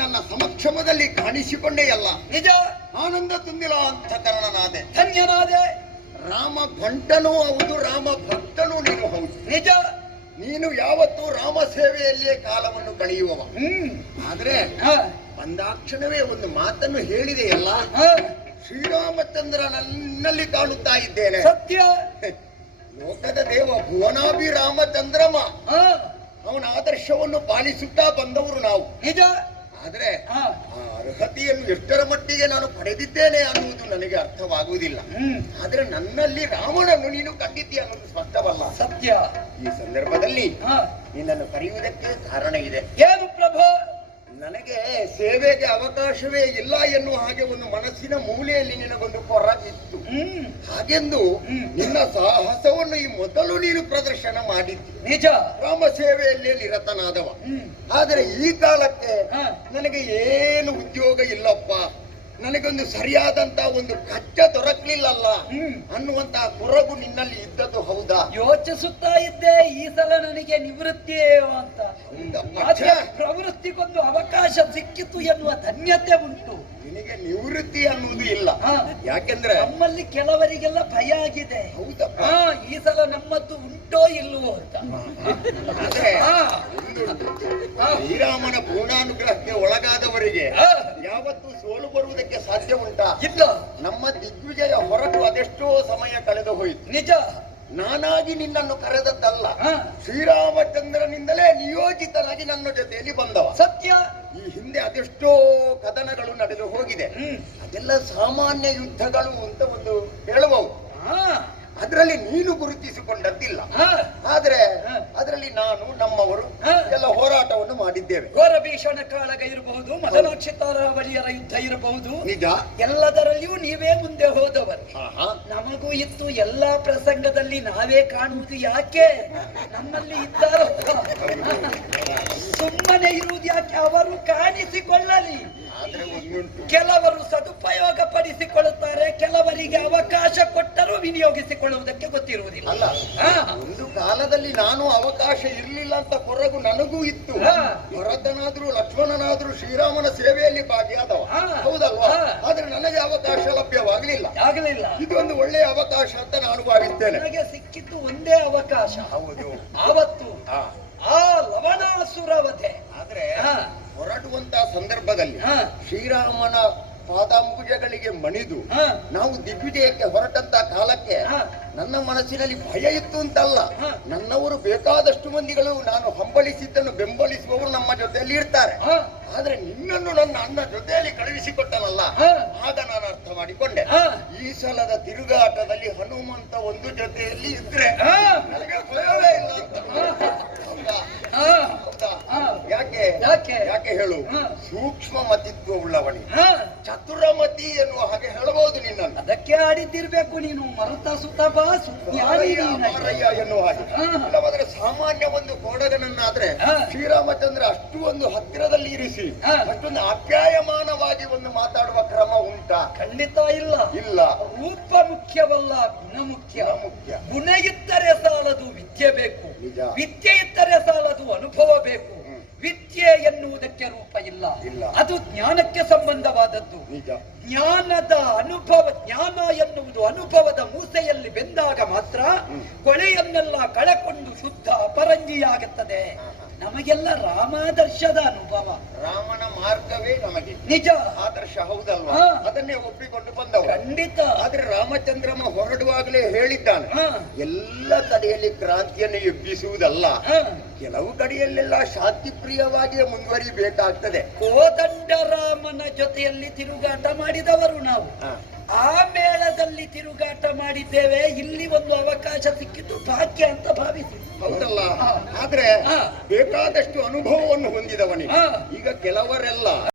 ನನ್ನ ಸಮಕ್ಷಮದಲ್ಲಿ ಕಾಣಿಸಿಕೊಂಡೇ ಅಲ್ಲ, ನಿಜ ಆನಂದ ತುಂಬಿಲ ಅಂತ ಕಾರಣನಾದೆ, ಧನ್ಯನಾದೆ. ರಾಮ ಭಂಟನೂ ಹೌದು, ರಾಮ ಭಕ್ತನೂ ನೀನು ಹೌದು. ನಿಜ, ನೀನು ಯಾವತ್ತೂ ರಾಮ ಸೇವೆಯಲ್ಲಿಯೇ ಕಾಲವನ್ನು ಕಳೆಯುವವ. ಆದ್ರೆ ಬಂದಾಕ್ಷಣವೇ ಒಂದು ಮಾತನ್ನು ಹೇಳಿದೆಯಲ್ಲ, ಶ್ರೀರಾಮಚಂದ್ರ ನನ್ನಲ್ಲಿ ಕಾಣುತ್ತಾ ಇದ್ದೇನೆ. ಸತ್ಯ. ಲೋಕದ ದೇವ ಭುವನಾಭಿರಾಮಚಂದ್ರಮ, ಅವನ ಆದರ್ಶವನ್ನು ಪಾಲಿಸುತ್ತಾ ಬಂದವರು ನಾವು. ನಿಜ. ಆದ್ರೆ ಆ ಅರ್ಹತೆಯನ್ನು ಎಷ್ಟರ ಮಟ್ಟಿಗೆ ನಾನು ಪಡೆದಿದ್ದೇನೆ ಅನ್ನುವುದು ನನಗೆ ಅರ್ಥವಾಗುವುದಿಲ್ಲ. ಆದ್ರೆ ನನ್ನಲ್ಲಿ ರಾಮನನ್ನು ನೀನು ಕಂಡಿದ್ದೀಯ ಅನ್ನೋದು ಸ್ಪಷ್ಟವಲ್ಲ. ಸತ್ಯ. ಈ ಸಂದರ್ಭದಲ್ಲಿ ನಿನ್ನನ್ನು ಕರೆಯುವುದಕ್ಕೆ ಕಾರಣ ಇದೆ. ಏನು ಪ್ರಭು? ನನಗೆ ಸೇವೆಗೆ ಅವಕಾಶವೇ ಇಲ್ಲ ಎನ್ನುವ ಹಾಗೆ ಒಂದು ಮನಸ್ಸಿನ ಮೂಲೆಯಲ್ಲಿ ನಿನಗೊಂದು ಕೊರಗಿತ್ತು. ಹಾಗೆಂದು ನಿನ್ನ ಸಾಹಸವನ್ನು ಈ ಮೊದಲು ನೀನು ಪ್ರದರ್ಶನ ಮಾಡಿದ್ದು. ನಿಜ. ರಾಮ ಸೇವೆಯಲ್ಲಿ ನಿರತನಾದವ. ಆದರೆ ಈ ಕಾಲಕ್ಕೆ ನನಗೆ ಏನು ಉದ್ಯೋಗ ಇಲ್ಲಪ್ಪ, ನನಗೊಂದು ಸರಿಯಾದಂತ ಒಂದು ಕಚ್ಚ ದೊರಕಲಿಲ್ಲಲ್ಲ ಅನ್ನುವಂತಹ ಕೊರಗು ನಿನ್ನಲ್ಲಿ ಇದ್ದದ್ದು ಹೌದಾ? ಯೋಚಿಸುತ್ತಾ ಇದ್ದೆ ಈ ಸಲ ನನಗೆ ನಿವೃತ್ತಿ ಅಂತ. ಪ್ರವೃತ್ತಿಗೊಂದು ಅವಕಾಶ ಸಿಕ್ಕಿತು ಎನ್ನುವ ಧನ್ಯತೆ ಉಂಟು. ನಿನಗೆ ನಿವೃತ್ತಿ ಅನ್ನುವುದು ಇಲ್ಲ. ಯಾಕೆಂದ್ರೆ ನಮ್ಮಲ್ಲಿ ಕೆಲವರಿಗೆಲ್ಲ ಭಯ ಆಗಿದೆ. ಹೌದಪ್ಪ, ಈ ಸಲ ನಮ್ಮದ್ದು ಉಂಟೋ ಇಲ್ಲವೋ ಅಂತ. ಶ್ರೀರಾಮನ ಪೂರ್ಣಾನುಗ್ರಹಕ್ಕೆ ಒಳಗಾದವರಿಗೆ ಯಾವತ್ತೂ ಸೋಲು ಬರುವುದಕ್ಕೆ ಸಾಧ್ಯ ಉಂಟಾ? ಇಲ್ಲ. ನಮ್ಮ ದಿಗ್ವಿಜಯ ಹೊರಟು ಅದೆಷ್ಟೋ ಸಮಯ ಕಳೆದು ಹೋಯಿತು. ನಿಜ. ನಾನಾಗಿ ನಿನ್ನನ್ನು ಕರೆದದ್ದಲ್ಲ, ಶ್ರೀರಾಮಚಂದ್ರನಿಂದಲೇ ನಿಯೋಜಿತನಾಗಿ ನನ್ನ ಜೊತೆಯಲ್ಲಿ ಬಂದವ. ಸತ್ಯ. ಈ ಹಿಂದೆ ಅದೆಷ್ಟೋ ಕದನಗಳು ನಡೆದು ಹೋಗಿದೆ. ಅದೆಲ್ಲ ಸಾಮಾನ್ಯ ಯುದ್ಧಗಳು ಅಂತ ಒಂದು ಹೇಳಬಹುದು. ಅದರಲ್ಲಿ ನೀನು ಗುರುತಿಸಿಕೊಂಡದ್ದಿಲ್ಲ. ಆದ್ರೆ ಮಾಡಿದ್ದೇವೆ. ಘೋರ ಭೀಷಣ ಕಾಳಗ ಇರಬಹುದು, ಮದನಾಕ್ಷತಾರಾವಳಿಯರ ಯುದ್ಧ ಇರಬಹುದು, ನಿಜ. ಎಲ್ಲದರಲ್ಲಿಯೂ ನೀವೇ ಮುಂದೆ ಹೋದವರು. ಆಹಾ. ನಮಗೂ ಇತ್ತು ಎಲ್ಲಾ ಪ್ರಸಂಗದಲ್ಲಿ ನಾವೇ ಕಾಣುವುದು ಯಾಕೆ? ನಮ್ಮಲ್ಲಿ ಇದ್ದಾರೋ ಸುಮ್ಮನೆ ಇರುವುದು ಯಾಕೆ? ಅವರು ಕಾಣಿಸಿಕೊಳ್ಳಲಿ. ಆದ್ರೆ ಒಂದುಂಟು, ಕೆಲವರು ಸದುಪಯೋಗ ಪಡಿಸಿಕೊಳ್ಳುತ್ತಾರೆ, ಕೆಲವರಿಗೆ ಅವಕಾಶ ಕೊಟ್ಟರೂ ವಿನಿಯೋಗಿಸಿಕೊಳ್ಳುವುದಕ್ಕೆ ಗೊತ್ತಿರುವುದಿಲ್ಲ. ಅಲ್ಲ, ಹಾ. ಒಂದು ಕಾಲದಲ್ಲಿ ನಾನು ಅವಕಾಶ ಇರ್ಲಿಲ್ಲ ಅಂತ ಕೊರಗು ನನಗೂ ಇತ್ತು. ಹಾ. ಭರತನಾದ್ರೂ ಲಕ್ಷ್ಮಣನಾದ್ರೂ ಶ್ರೀರಾಮನ ಸೇವೆಯಲ್ಲಿ ಭಾಗಿಯಾದವ, ಹಾ. ಹೌದಲ್ವಾ? ಹಾ. ಆದ್ರೆ ನನಗೆ ಅವಕಾಶ ಲಭ್ಯವಾಗಲಿಲ್ಲ. ಆಗಲಿಲ್ಲ. ಇದೊಂದು ಒಳ್ಳೆಯ ಅವಕಾಶ ಅಂತ ನಾನು ಭಾವಿಸ್ತೇನೆ. ನನಗೆ ಸಿಕ್ಕಿದ್ದು ಒಂದೇ ಅವಕಾಶ, ಹೌದು. ಆವತ್ತು ಹಾ. ಆ ಲವಣಾಸುರ ವಧೆ. ಆದ್ರೆ ಹಾ. ಹೊರಡುವಂತ ಸಂದರ್ಭದಲ್ಲಿ ಹಾ. ಶ್ರೀರಾಮನ ಪಾದಾಂಬುಜಗಳಿಗೆ ಮಣಿದು ಹಾ. ನಾವು ದಿಗ್ವಿಜಯಕ್ಕೆ ಹೊರಟಂತ ಕಾಲಕ್ಕೆ ಹಾ. ನನ್ನ ಮನಸ್ಸಿನಲ್ಲಿ ಭಯ ಇತ್ತು ಅಂತಲ್ಲ, ಹಾ. ನನ್ನವರು ಬೇಕಾದಷ್ಟು ಮಂದಿಗಳು ನಾನು ಹಂಬಲಿಸಿದ್ದನ್ನು ಬೆಂಬಲಿಸುವವರು ನಮ್ಮ ಜೊತೆಯಲ್ಲಿ ಇರ್ತಾರೆ. ಹಾ. ಆದ್ರೆ ನಿನ್ನನ್ನು ನನ್ನ ಅಣ್ಣ ಜೊತೆಯಲ್ಲಿ ಕಳುಹಿಸಿಕೊಟ್ಟನಲ್ಲ, ಹಾ. ಆಗ ನಾನು ಅರ್ಥ ಮಾಡಿಕೊಂಡೆ, ಹಾ. ಈ ಸಲದ ತಿರುಗಾಟದಲ್ಲಿ ಹನುಮಂತ ಒಂದು ಜೊತೆಯಲ್ಲಿ ಇದ್ರೆ ಹಾ. ನನಗೆ ಭಯವೇ ಇಲ್ಲ ಅಂತ. ಹೌದಾ? ಹಾ. ಹೌದಾ? ಹಾ. ಯಾಕೆ ಯಾಕೆ? ಯಾಕೆ ಹೇಳು? ಹಾ. ಸೂಕ್ಷ್ಮ ಮತಿತ್ವ ಉಳ್ಳವನಿ, ಹಾ. ಚತುರಮತಿ ಎನ್ನುವ ಹಾಗೆ ಹೇಳಬಹುದು ನಿನ್ನನ್ನು. ಅದಕ್ಕೆ ಆಡಿದ್ದಿರ್ಬೇಕು ನೀನು. ಮರುತ ಸುತ ಬಾ ಸುಜ್ಞಾನಿ ನೀನು. ಮಾರಯ್ಯ ಎನ್ನುವ ಹಾಗೆ. ಹಾ. ಇಲ್ಲವಾದ್ರೆ ಸಾಮಾನ್ಯ ಒಂದು ಕೋಡಗನನ್ನಾದ್ರೆ ಹಾ. ಶ್ರೀರಾಮಚಂದ್ರ ಅಷ್ಟು ಒಂದು ಹತ್ತಿರದಲ್ಲಿ ಇರಿಸಿ ಹಾ. ಅಷ್ಟೊಂದು ಆಪ್ಯಾಯಮಾನವಾಗಿ ಒಂದು ಮಾತಾಡುವ ಕ್ರಮ ಉಂಟಾ? ಖಂಡಿತ ಇಲ್ಲ. ಇಲ್ಲ. ರೂಪ ಮುಖ್ಯವಲ್ಲ, ಗುಣ ಮುಖ್ಯ. ಮುಖ್ಯ. ಗುಣ ಇದ್ದರೆ ಸಾಲದು, ವಿದ್ಯೆ ಬೇಕು. ನಿಜ. ವಿದ್ಯೆ ಇದ್ದರೆ ಸಾಲದು, ಅನುಭವ ಬೇಕು. ವಿದ್ಯೆ ಎನ್ನುವುದಕ್ಕೆ ರೂಪ ಇಲ್ಲ, ಇಲ್ಲ. ಅದು ಜ್ಞಾನಕ್ಕೆ ಸಂಬಂಧವಾದದ್ದು. ನಿಜ. ಜ್ಞಾನದ ಅನುಭವ, ಜ್ಞಾನ ಎನ್ನುವುದು ಅನುಭವದ ಮೂಸೆಯಲ್ಲಿ ಬೆಂದಾಗ ಮಾತ್ರ ಕೊಳೆಯನ್ನೆಲ್ಲ ಕಳಕೊಂಡು ಶುದ್ಧ ಅಪರಂಜಿಯಾಗುತ್ತದೆ. ನಮಗೆಲ್ಲ ರಾಮಾದರ್ಶದ ಅನುಭವ, ರಾಮನ ಮಾರ್ಗವೇ ನಮಗೆ ನಿಜ ಆದರ್ಶ, ಹೌದಲ್ವಾ? ಹಾ. ಅದನ್ನೇ ಒಪ್ಪಿಕೊಂಡು ಬಂದವರು. ಖಂಡಿತ. ಆದ್ರೆ ರಾಮಚಂದ್ರಮ ಹೊರಡುವಾಗಲೇ ಹೇಳಿದ್ದಾನೆ, ಹಾ. ಎಲ್ಲ ಕಡೆಯಲ್ಲಿ ಕ್ರಾಂತಿಯನ್ನು ಎಬ್ಬಿಸುವುದಲ್ಲ, ಹಾ. ಕೆಲವು ಕಡೆಯಲ್ಲೆಲ್ಲ ಶಾಂತಿ ಪ್ರಿಯವಾಗಿಯೇ ಮುಂದುವರಿಬೇಕಾಗ್ತದೆ. ಕೋದಂಡರಾಮನ ಜೊತೆಯಲ್ಲಿ ತಿರುಗಾಟ ಮಾಡಿದವರು ನಾವು. ಹಾ. ಆ ಮೇಳದಲ್ಲಿ ತಿರುಗಾಟ ಮಾಡಿದ್ದೇವೆ. ಇಲ್ಲಿ ಒಂದು ಅವಕಾಶ ಸಿಕ್ಕಿದ್ದು ಭಾಗ್ಯ ಅಂತ ಭಾವಿಸಿ. ಹೌದಲ್ಲ? ಹಾ. ಆದ್ರೆ ಹಾ. ಬೇಕಾದಷ್ಟು ಅನುಭವವನ್ನು ಹೊಂದಿದವನಿಗೆ ಹಾ. ಈಗ ಕೆಲವರೆಲ್ಲ